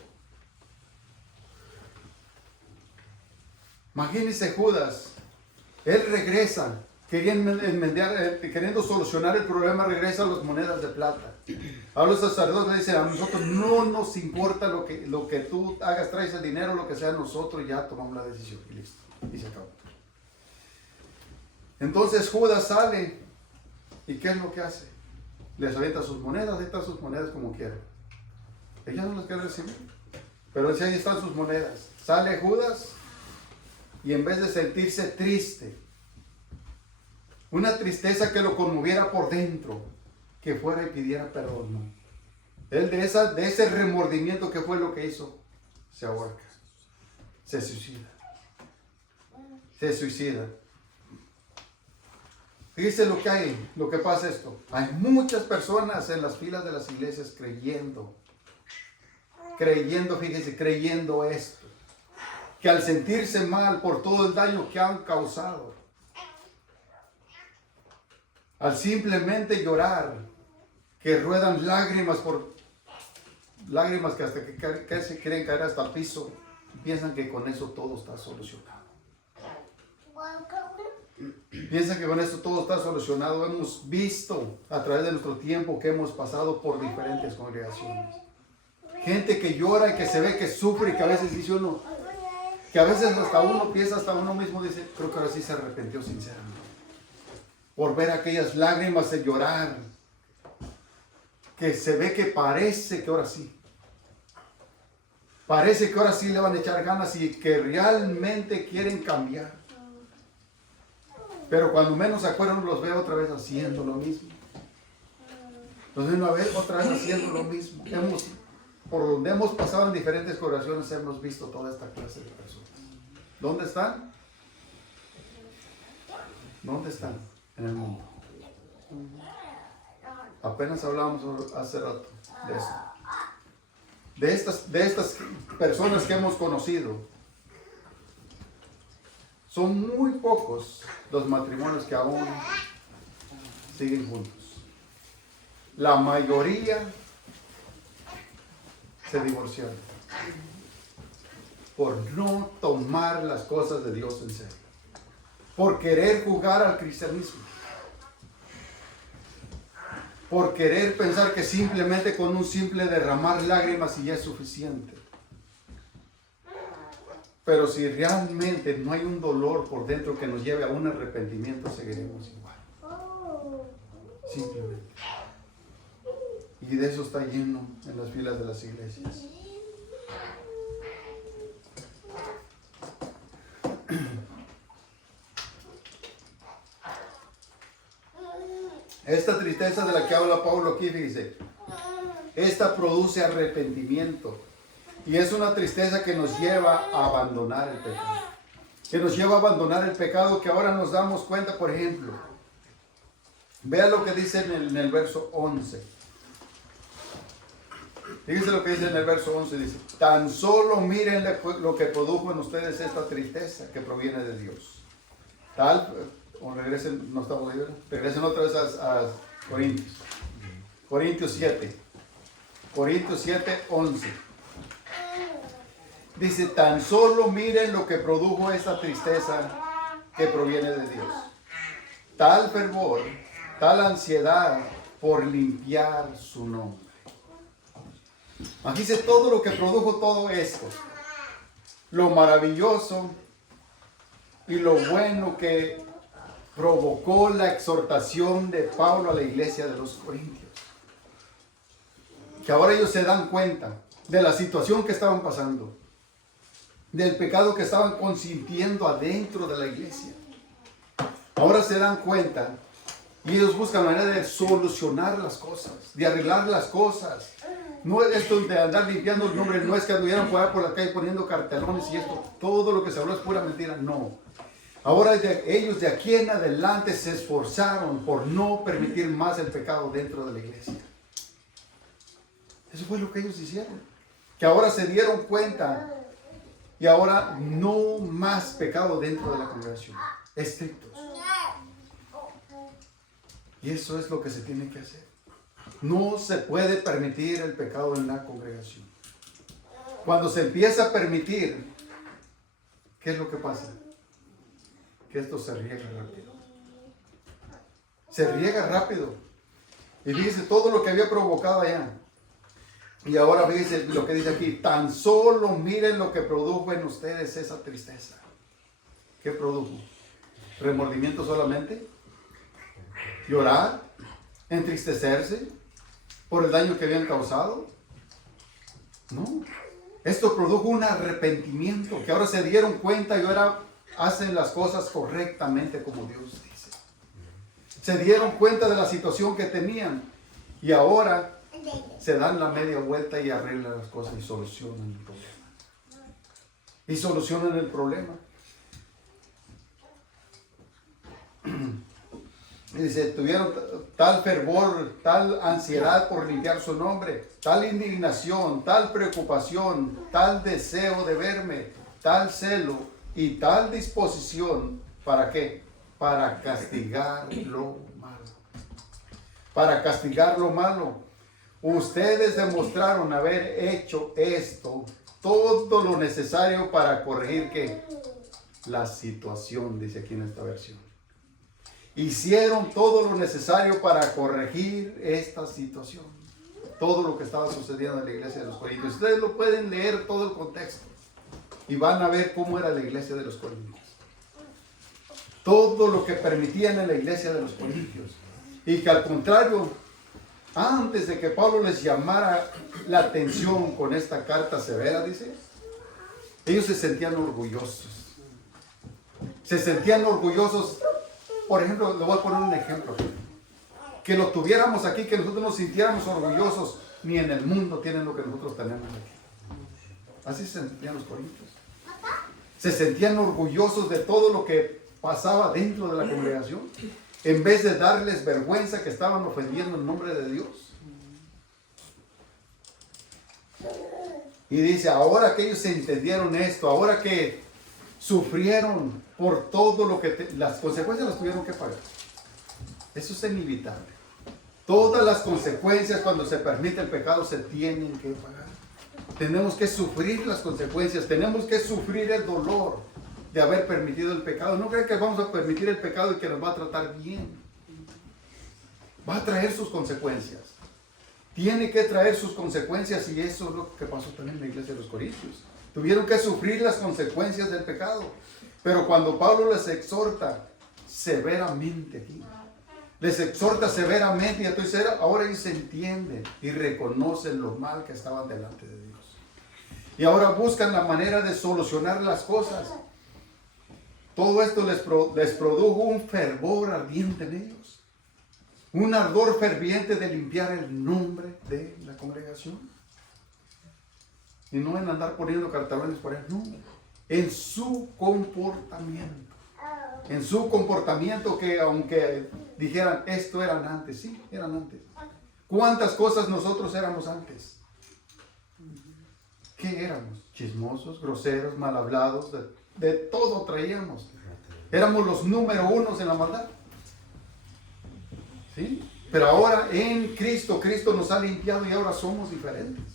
Imagínense Judas, él regresa, queriendo solucionar el problema, regresa a las monedas de plata. A los sacerdotes le dicen, a nosotros no nos importa lo que tú hagas, traes el dinero, lo que sea, nosotros ya tomamos la decisión y listo, y se acabó. Entonces Judas sale, ¿y qué es lo que hace? Les avienta sus monedas como quiera. Ella no las quiere recibir, pero si ahí están sus monedas. Sale Judas y en vez de sentirse triste, una tristeza que lo conmoviera por dentro, que fuera y pidiera perdón, no. Él de ese remordimiento, que fue lo que hizo, se ahorca, se suicida. Fíjese lo que pasa esto. Hay muchas personas en las filas de las iglesias creyendo esto, que al sentirse mal por todo el daño que han causado, al simplemente llorar, que ruedan lágrimas que hasta que se quieren caer hasta el piso, piensan que con eso todo está solucionado. Hemos visto a través de nuestro tiempo que hemos pasado por diferentes congregaciones. Gente que llora y que se ve que sufre y que a veces dice uno, que a veces hasta uno piensa, hasta uno mismo dice, creo que ahora sí se arrepintió sinceramente. Por ver aquellas lágrimas de llorar, que se ve que parece que ahora sí le van a echar ganas y que realmente quieren cambiar. Pero cuando menos se acuerdan, los ve otra vez haciendo lo mismo. Otra vez haciendo lo mismo. Por donde hemos pasado en diferentes congregaciones, hemos visto toda esta clase de personas. ¿Dónde están? ¿Dónde están? En el mundo. Apenas hablábamos hace rato de eso. De estas personas que hemos conocido. Son muy pocos los matrimonios que aún siguen juntos. La mayoría se divorciaron por no tomar las cosas de Dios en serio, por querer jugar al cristianismo, por querer pensar que simplemente con un simple derramar lágrimas y ya es suficiente. Pero si realmente no hay un dolor por dentro que nos lleve a un arrepentimiento, seguiremos igual. Simplemente. Y de eso está lleno en las filas de las iglesias. Esta tristeza de la que habla Pablo aquí, fíjese, esta produce arrepentimiento. Y es una tristeza que nos lleva a abandonar el pecado. Que nos lleva a abandonar el pecado, que ahora nos damos cuenta, por ejemplo. Vea lo que dice en el verso 11. Fíjense lo que dice en el verso 11. Dice, tan solo miren lo que produjo en ustedes esta tristeza que proviene de Dios. Regresen, no estamos ahí, ¿verdad? Regresen otra vez a Corintios. Corintios 7. Corintios 7, 11. Dice, tan solo miren lo que produjo esta tristeza que proviene de Dios. Tal fervor, tal ansiedad por limpiar su nombre. Aquí dice todo lo que produjo todo esto. Lo maravilloso y lo bueno que provocó la exhortación de Pablo a la iglesia de los Corintios. Que ahora ellos se dan cuenta de la situación que estaban pasando, del pecado que estaban consintiendo adentro de la iglesia. Ahora se dan cuenta y ellos buscan la manera de solucionar las cosas, de arreglar las cosas. No es esto de andar limpiando el nombre, no es que anduvieran por la calle poniendo cartelones y esto, todo lo que se habló es pura mentira, no. Ahora ellos de aquí en adelante se esforzaron por no permitir más el pecado dentro de la iglesia. Eso fue lo que ellos hicieron. Que ahora se dieron cuenta y ahora no más pecado dentro de la congregación. Estrictos. Y eso es lo que se tiene que hacer. No se puede permitir el pecado en la congregación. Cuando se empieza a permitir, ¿qué es lo que pasa? Que esto se riega rápido. Se riega rápido. Y dice todo lo que había provocado allá. Y ahora dice lo que dice aquí. Tan solo miren lo que produjo en ustedes esa tristeza. ¿Qué produjo? ¿Remordimiento solamente? ¿Llorar? ¿Entristecerse por el daño que habían causado? No. Esto produjo un arrepentimiento. Que ahora se dieron cuenta y ahora hacen las cosas correctamente como Dios dice. Se dieron cuenta de la situación que tenían y ahora se dan la media vuelta y arreglan las cosas y solucionan el problema. Y solucionan el problema. Y dice, tuvieron tal fervor, tal ansiedad por limpiar su nombre, tal indignación, tal preocupación, tal deseo de verme, tal celo y tal disposición. ¿Para qué? Para castigar lo malo. Para castigar lo malo. Ustedes demostraron haber hecho esto, todo lo necesario para corregir ¿qué? La situación, dice aquí en esta versión. Hicieron todo lo necesario para corregir esta situación. Todo lo que estaba sucediendo en la iglesia de los Corintios. Ustedes lo pueden leer todo el contexto y van a ver cómo era la iglesia de los Corintios. Todo lo que permitían en la iglesia de los Corintios. Y que al contrario, antes de que Pablo les llamara la atención con esta carta severa, dice, ellos se sentían orgullosos. Se sentían orgullosos. Por ejemplo, le voy a poner un ejemplo. Que lo tuviéramos aquí, que nosotros nos sintiéramos orgullosos. Ni en el mundo tienen lo que nosotros tenemos aquí. Así se sentían los corintios. Se sentían orgullosos de todo lo que pasaba dentro de la congregación. En vez de darles vergüenza que estaban ofendiendo el nombre de Dios. Y dice, ahora que ellos entendieron esto, ahora que sufrieron por todo lo que las consecuencias las tuvieron que pagar. Eso es inevitable. Todas las consecuencias cuando se permite el pecado se tienen que pagar. Tenemos que sufrir las consecuencias, tenemos que sufrir el dolor de haber permitido el pecado. No creen que vamos a permitir el pecado y que nos va a tratar bien. Va a traer sus consecuencias. Tiene que traer sus consecuencias y eso es lo que pasó también en la iglesia de los Corintios. Tuvieron que sufrir las consecuencias del pecado. Pero cuando Pablo les exhorta severamente aquí, les exhorta severamente, y entonces ahora ellos se entienden y reconocen lo mal que estaban delante de Dios. Y ahora buscan la manera de solucionar las cosas. Todo esto les produjo un fervor ardiente en ellos. Un ardor ferviente de limpiar el nombre de la congregación. Y no en andar poniendo cartelones por ahí, no. En su comportamiento. En su comportamiento que aunque dijeran, esto eran antes, sí, eran antes. ¿Cuántas cosas nosotros éramos antes? ¿Qué éramos? Chismosos, groseros, mal hablados, de todo traíamos. Éramos los número unos en la maldad. ¿Sí? Pero ahora en Cristo, Cristo nos ha limpiado y ahora somos diferentes.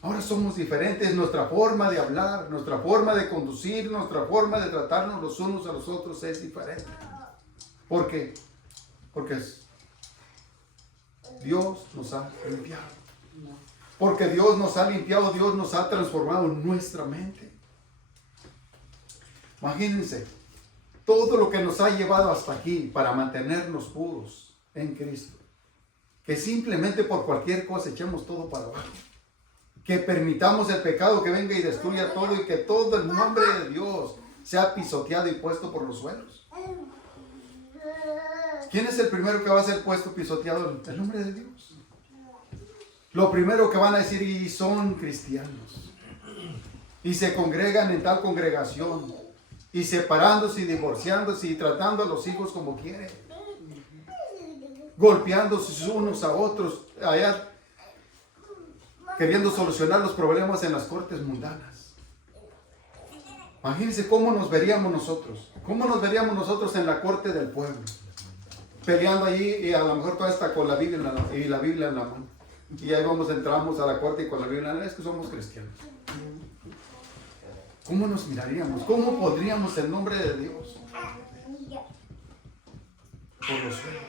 Ahora somos diferentes, nuestra forma de hablar, nuestra forma de conducir, nuestra forma de tratarnos los unos a los otros es diferente. ¿Por qué? Porque Dios nos ha limpiado. Porque Dios nos ha limpiado, Dios nos ha transformado nuestra mente. Imagínense, todo lo que nos ha llevado hasta aquí para mantenernos puros en Cristo. Que simplemente por cualquier cosa echemos todo para abajo. Que permitamos el pecado que venga y destruya todo y que todo el nombre de Dios sea pisoteado y puesto por los suelos. ¿Quién es el primero que va a ser puesto pisoteado? El nombre de Dios. Lo primero que van a decir, y son cristianos. Y se congregan en tal congregación. y separándose y divorciándose y tratando a los hijos como quieren, golpeándose unos a otros, allá queriendo solucionar los problemas en las cortes mundanas. Imagínense cómo nos veríamos nosotros. ¿Cómo nos veríamos nosotros en la corte del pueblo? Peleando allí y a lo mejor toda esta con la Biblia en la mano. Y ahí entramos a la corte y con la Biblia en la mano. Es que somos cristianos. ¿Cómo nos miraríamos? ¿Cómo podríamos en nombre de Dios? Por los suelos.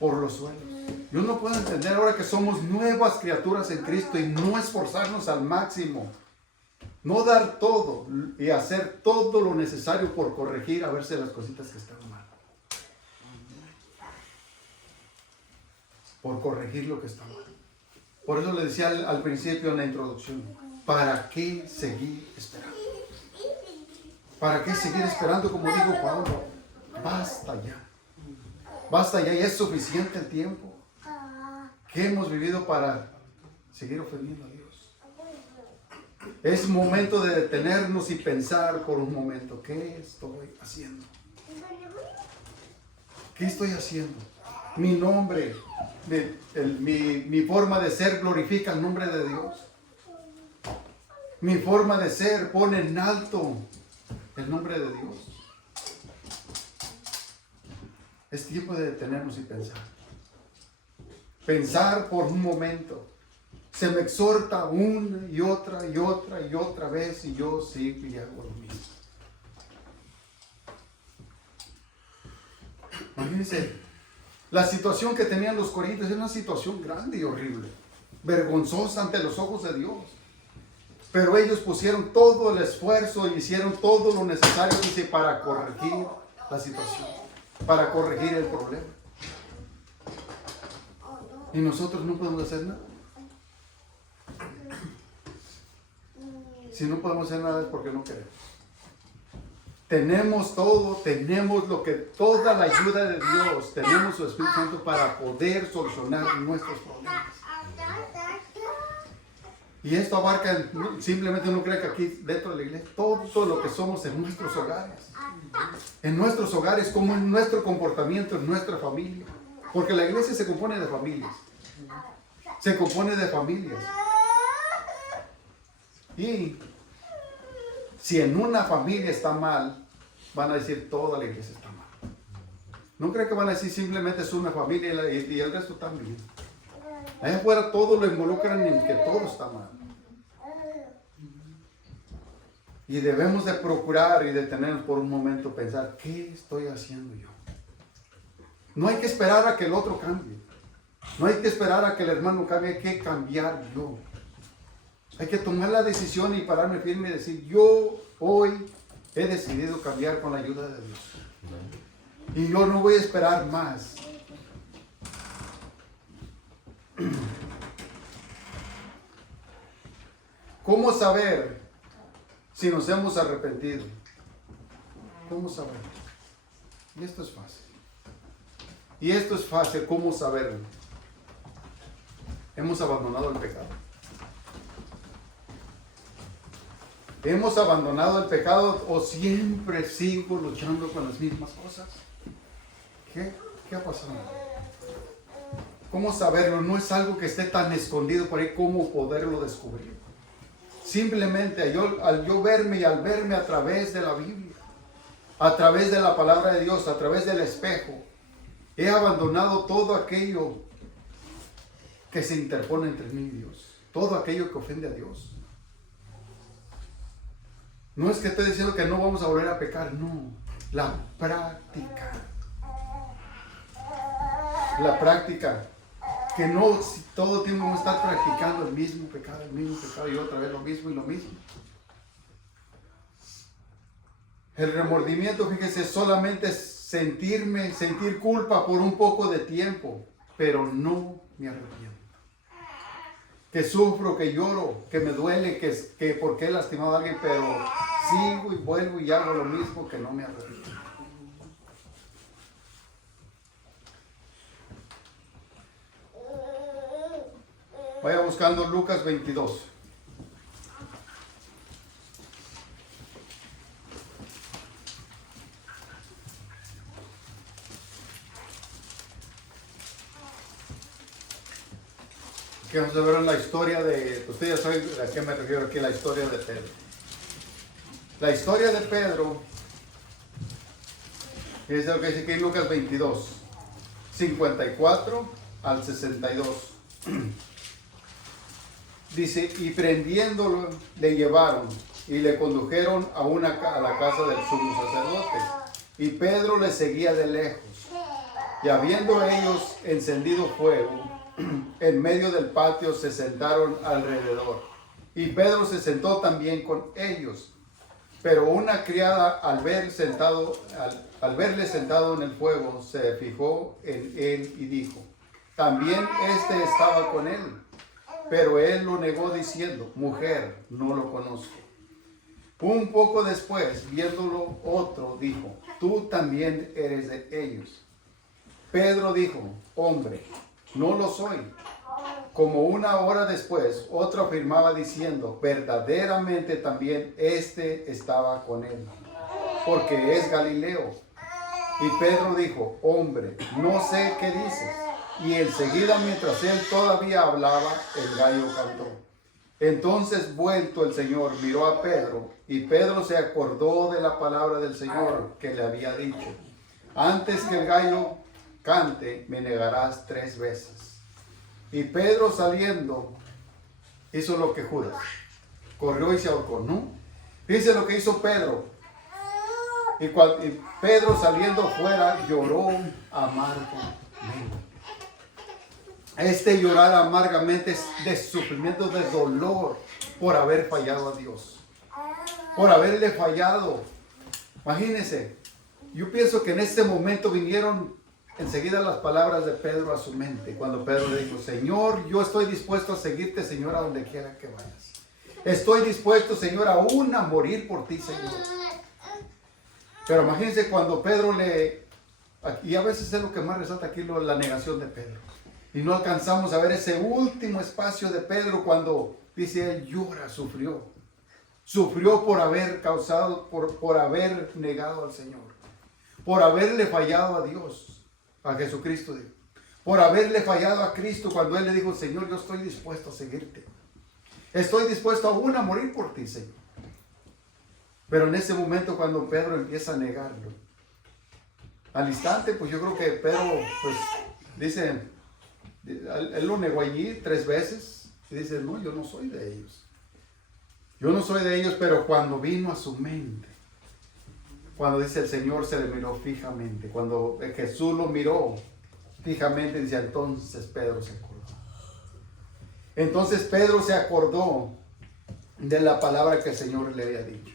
Por los suelos. Yo no puedo entender ahora que somos nuevas criaturas en Cristo y no esforzarnos al máximo. No dar todo y hacer todo lo necesario por corregir a verse las cositas que están mal. Por corregir lo que está mal. Por eso le decía al principio en la introducción, ¿para qué seguir esperando? ¿Para qué seguir esperando? Como dijo Pablo, basta ya. Basta ya y es suficiente el tiempo que hemos vivido para seguir ofendiendo a Dios. Es momento de detenernos y pensar por un momento, ¿qué estoy haciendo? ¿Qué estoy haciendo? Mi nombre, mi forma de ser glorifica el nombre de Dios. Mi forma de ser pone en alto el nombre de Dios. Es tiempo de detenernos y pensar. Pensar por un momento. Se me exhorta una y otra y otra y otra vez y yo sigo y hago lo mismo. Imagínense, la situación que tenían los corintios era una situación grande y horrible, vergonzosa ante los ojos de Dios. Pero ellos pusieron todo el esfuerzo y hicieron todo lo necesario, dice, para corregir la situación, para corregir el problema. Y nosotros no podemos hacer nada. Si no podemos hacer nada es porque no queremos. Tenemos todo, tenemos toda la ayuda de Dios, tenemos su Espíritu Santo para poder solucionar nuestros problemas. Y esto abarca, simplemente no cree que aquí dentro de la iglesia, todo lo que somos en nuestros hogares. En nuestros hogares, como en nuestro comportamiento, en nuestra familia. Porque la iglesia se compone de familias. Se compone de familias. Y si en una familia está mal, van a decir toda la iglesia está mal. No creo que van a decir simplemente es una familia y el resto también. Allá afuera todo lo involucran en que todo está mal. Y debemos de procurar y detenernos por un momento, pensar, ¿qué estoy haciendo yo? No hay que esperar a que el otro cambie. No hay que esperar a que el hermano cambie, hay que cambiar yo. Hay que tomar la decisión y pararme firme y decir, yo hoy he decidido cambiar con la ayuda de Dios. Y yo no voy a esperar más. ¿Cómo saber si nos hemos arrepentido? ¿Cómo saber? Y esto es fácil. Y esto es fácil, ¿cómo saberlo? Hemos abandonado el pecado. ¿Hemos abandonado el pecado o siempre sigo luchando con las mismas cosas? ¿Qué ha pasado? ¿Cómo saberlo? No es algo que esté tan escondido por ahí, ¿cómo poderlo descubrir? Simplemente al yo verme y al verme a través de la Biblia, a través de la palabra de Dios, a través del espejo, he abandonado todo aquello que se interpone entre mí y Dios, todo aquello que ofende a Dios. No es que estoy diciendo que no vamos a volver a pecar, no. La práctica. La práctica. Que no todo el tiempo vamos a estar practicando el mismo pecado y otra vez lo mismo y lo mismo. El remordimiento, fíjese, solamente es sentir culpa por un poco de tiempo, pero no me arrepiento. Que sufro, que lloro, que me duele, que porque he lastimado a alguien, pero sigo y vuelvo y hago lo mismo, que no me arrepiento. Vaya buscando Lucas 22. Que vamos a ver la historia de, ustedes ya saben a qué me refiero aquí, la historia de Pedro. La historia de Pedro es lo que dice aquí en Lucas 22, 54 al 62. Dice, y prendiéndolo le llevaron y le condujeron a la casa del sumo sacerdote. Y Pedro le seguía de lejos. Y habiendo ellos encendido fuego, en medio del patio se sentaron alrededor. Y Pedro se sentó también con ellos. Pero una criada al verle sentado en el fuego, se fijó en él y dijo, también este estaba con él. Pero él lo negó diciendo, mujer, no lo conozco. Un poco después, viéndolo otro, dijo, tú también eres de ellos. Pedro dijo, hombre, no lo soy. Como una hora después, otro afirmaba diciendo, verdaderamente también este estaba con él, porque es Galileo. Y Pedro dijo, hombre, no sé qué dices. Y enseguida, mientras él todavía hablaba, el gallo cantó. Entonces, vuelto el Señor, miró a Pedro, y Pedro se acordó de la palabra del Señor que le había dicho, antes que el gallo cante, me negarás 3 veces. Y Pedro saliendo, hizo lo que Judas, corrió y se ahorcó, ¿no? Dice lo que hizo Pedro. Y Pedro saliendo fuera, lloró amargamente. Este llorar amargamente es de sufrimiento, de dolor, por haber fallado a Dios, por haberle fallado. Imagínense, yo pienso que en este momento vinieron enseguida las palabras de Pedro a su mente, cuando Pedro le dijo, Señor, yo estoy dispuesto a seguirte, Señor, a donde quiera que vayas. Estoy dispuesto, Señor, aún a morir por ti, Señor. Pero imagínense cuando Pedro y a veces es lo que más resalta aquí, la negación de Pedro. Y no alcanzamos a ver ese último espacio de Pedro cuando dice él llora, sufrió. Sufrió por haber causado, por haber negado al Señor. Por haberle fallado a Dios, a Jesucristo. Por haberle fallado a Cristo cuando él le dijo, Señor, yo estoy dispuesto a seguirte. Estoy dispuesto aún a morir por ti, Señor. Pero en ese momento cuando Pedro empieza a negarlo, al instante, pues yo creo que Pedro, pues dice, él lo negó allí 3 veces y dice, no, yo no soy de ellos. Yo no soy de ellos, pero cuando vino a su mente, cuando dice el Señor se le miró fijamente, cuando Jesús lo miró fijamente, dice, entonces Pedro se acordó. Entonces Pedro se acordó de la palabra que el Señor le había dicho.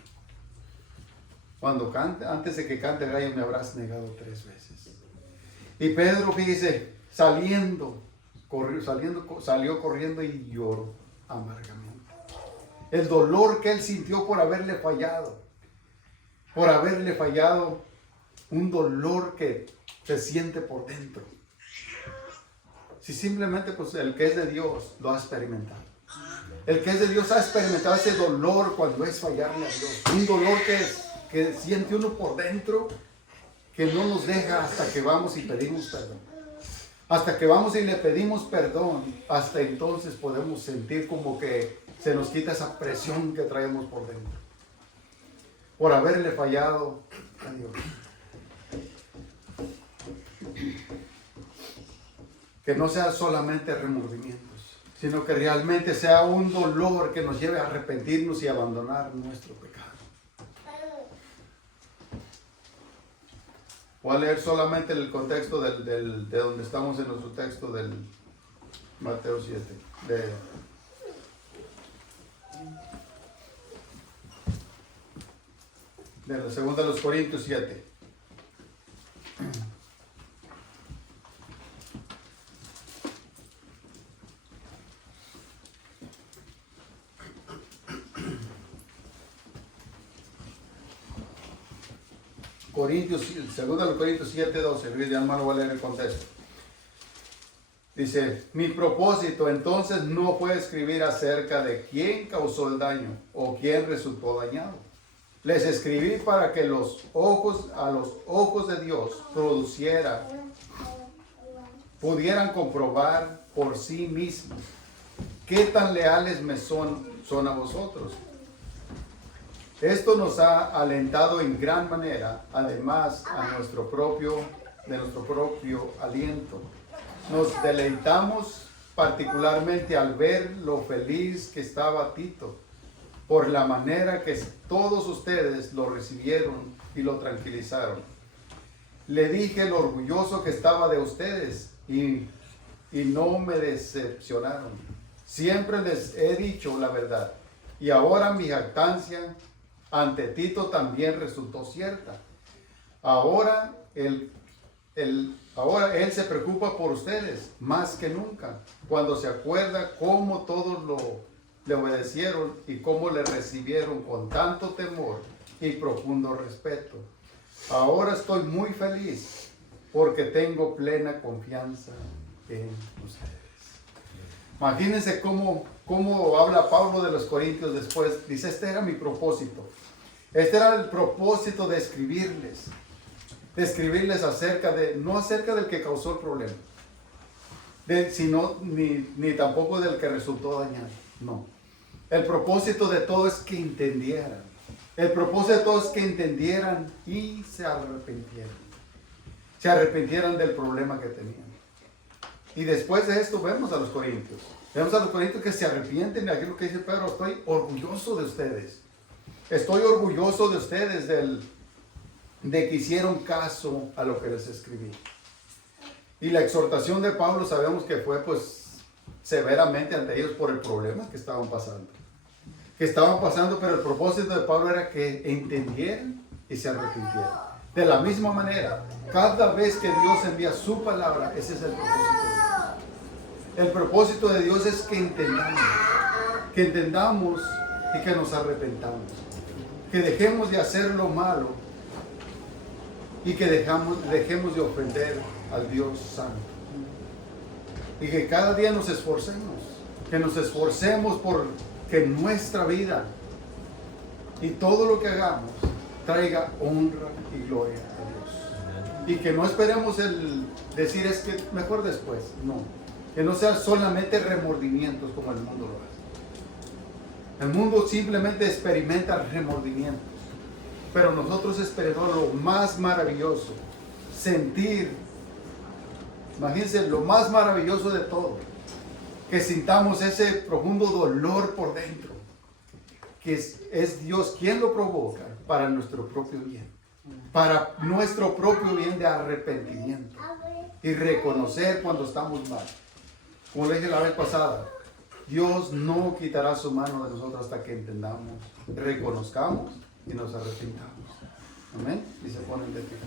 Cuando cante, antes de que cante el gallo me habrás negado 3 veces. Y Pedro, fíjese, salió corriendo y lloró amargamente. El dolor que él sintió por haberle fallado. Por haberle fallado, un dolor que se siente por dentro. Si simplemente pues el que es de Dios lo ha experimentado. El que es de Dios ha experimentado ese dolor cuando es fallarle a Dios. Un dolor que siente uno por dentro, que no nos deja hasta que vamos y pedimos perdón. Hasta que vamos y le pedimos perdón, hasta entonces podemos sentir como que se nos quita esa presión que traemos por dentro. Por haberle fallado a Dios. Que no sea solamente remordimientos, sino que realmente sea un dolor que nos lleve a arrepentirnos y abandonar nuestro pecado. Voy a leer solamente el contexto de donde estamos en nuestro texto del Mateo 7. De la segunda de los Corintios 7. Segunda de los Corintios 7, 12. Luis de hermano, voy a leer el contexto. Dice, mi propósito entonces no fue escribir acerca de quién causó el daño o quién resultó dañado. Les escribí para que a los ojos de Dios pudieran comprobar por sí mismos qué tan leales me son a vosotros. Esto nos ha alentado en gran manera, además de nuestro propio aliento. Nos deleitamos particularmente al ver lo feliz que estaba Tito, por la manera que todos ustedes lo recibieron y lo tranquilizaron. Le dije lo orgulloso que estaba de ustedes y no me decepcionaron. Siempre les he dicho la verdad, y ahora mi jactancia ante Tito también resultó cierta. Ahora él se preocupa por ustedes más que nunca, cuando se acuerda cómo todos le obedecieron y cómo le recibieron con tanto temor y profundo respeto. Ahora estoy muy feliz porque tengo plena confianza en ustedes. Imagínense cómo habla Pablo de los Corintios después. Dice, este era mi propósito. Este era el propósito de escribirles. De escribirles no acerca del que causó el problema, sino ni tampoco del que resultó dañado. No. El propósito de todo es que entendieran. El propósito de todo es que entendieran y se arrepintieran. Se arrepintieran del problema que tenían. Y después de esto vemos a los corintios. Vemos a los corintios que se arrepienten de aquello que dice Pedro. Estoy orgulloso de ustedes. Estoy orgulloso de ustedes de que hicieron caso a lo que les escribí. Y la exhortación de Pablo sabemos que fue pues severamente ante ellos por el problema que estaban pasando. Pero el propósito de Pablo era que entendieran y se arrepintieran. De la misma manera, cada vez que Dios envía su palabra, ese es el propósito de Dios. El propósito de Dios es que entendamos y que nos arrepentamos. Que dejemos de hacer lo malo y que dejemos de ofender al Dios Santo. Y que cada día nos esforcemos. Que nos esforcemos por que nuestra vida y todo lo que hagamos traiga honra y gloria a Dios. Y que no esperemos el decir es que mejor después. No. Que no sea solamente remordimientos como el mundo lo hace. El mundo simplemente experimenta remordimientos. Pero nosotros esperamos lo más maravilloso. Sentir. Imagínense lo más maravilloso de todo. Que sintamos ese profundo dolor por dentro. Que es Dios quien lo provoca para nuestro propio bien. Para nuestro propio bien de arrepentimiento. Y reconocer cuando estamos mal. Como le dije la vez pasada, Dios no quitará su mano de nosotros hasta que entendamos, reconozcamos y nos arrepintamos. Amén. Y se ponen de pie.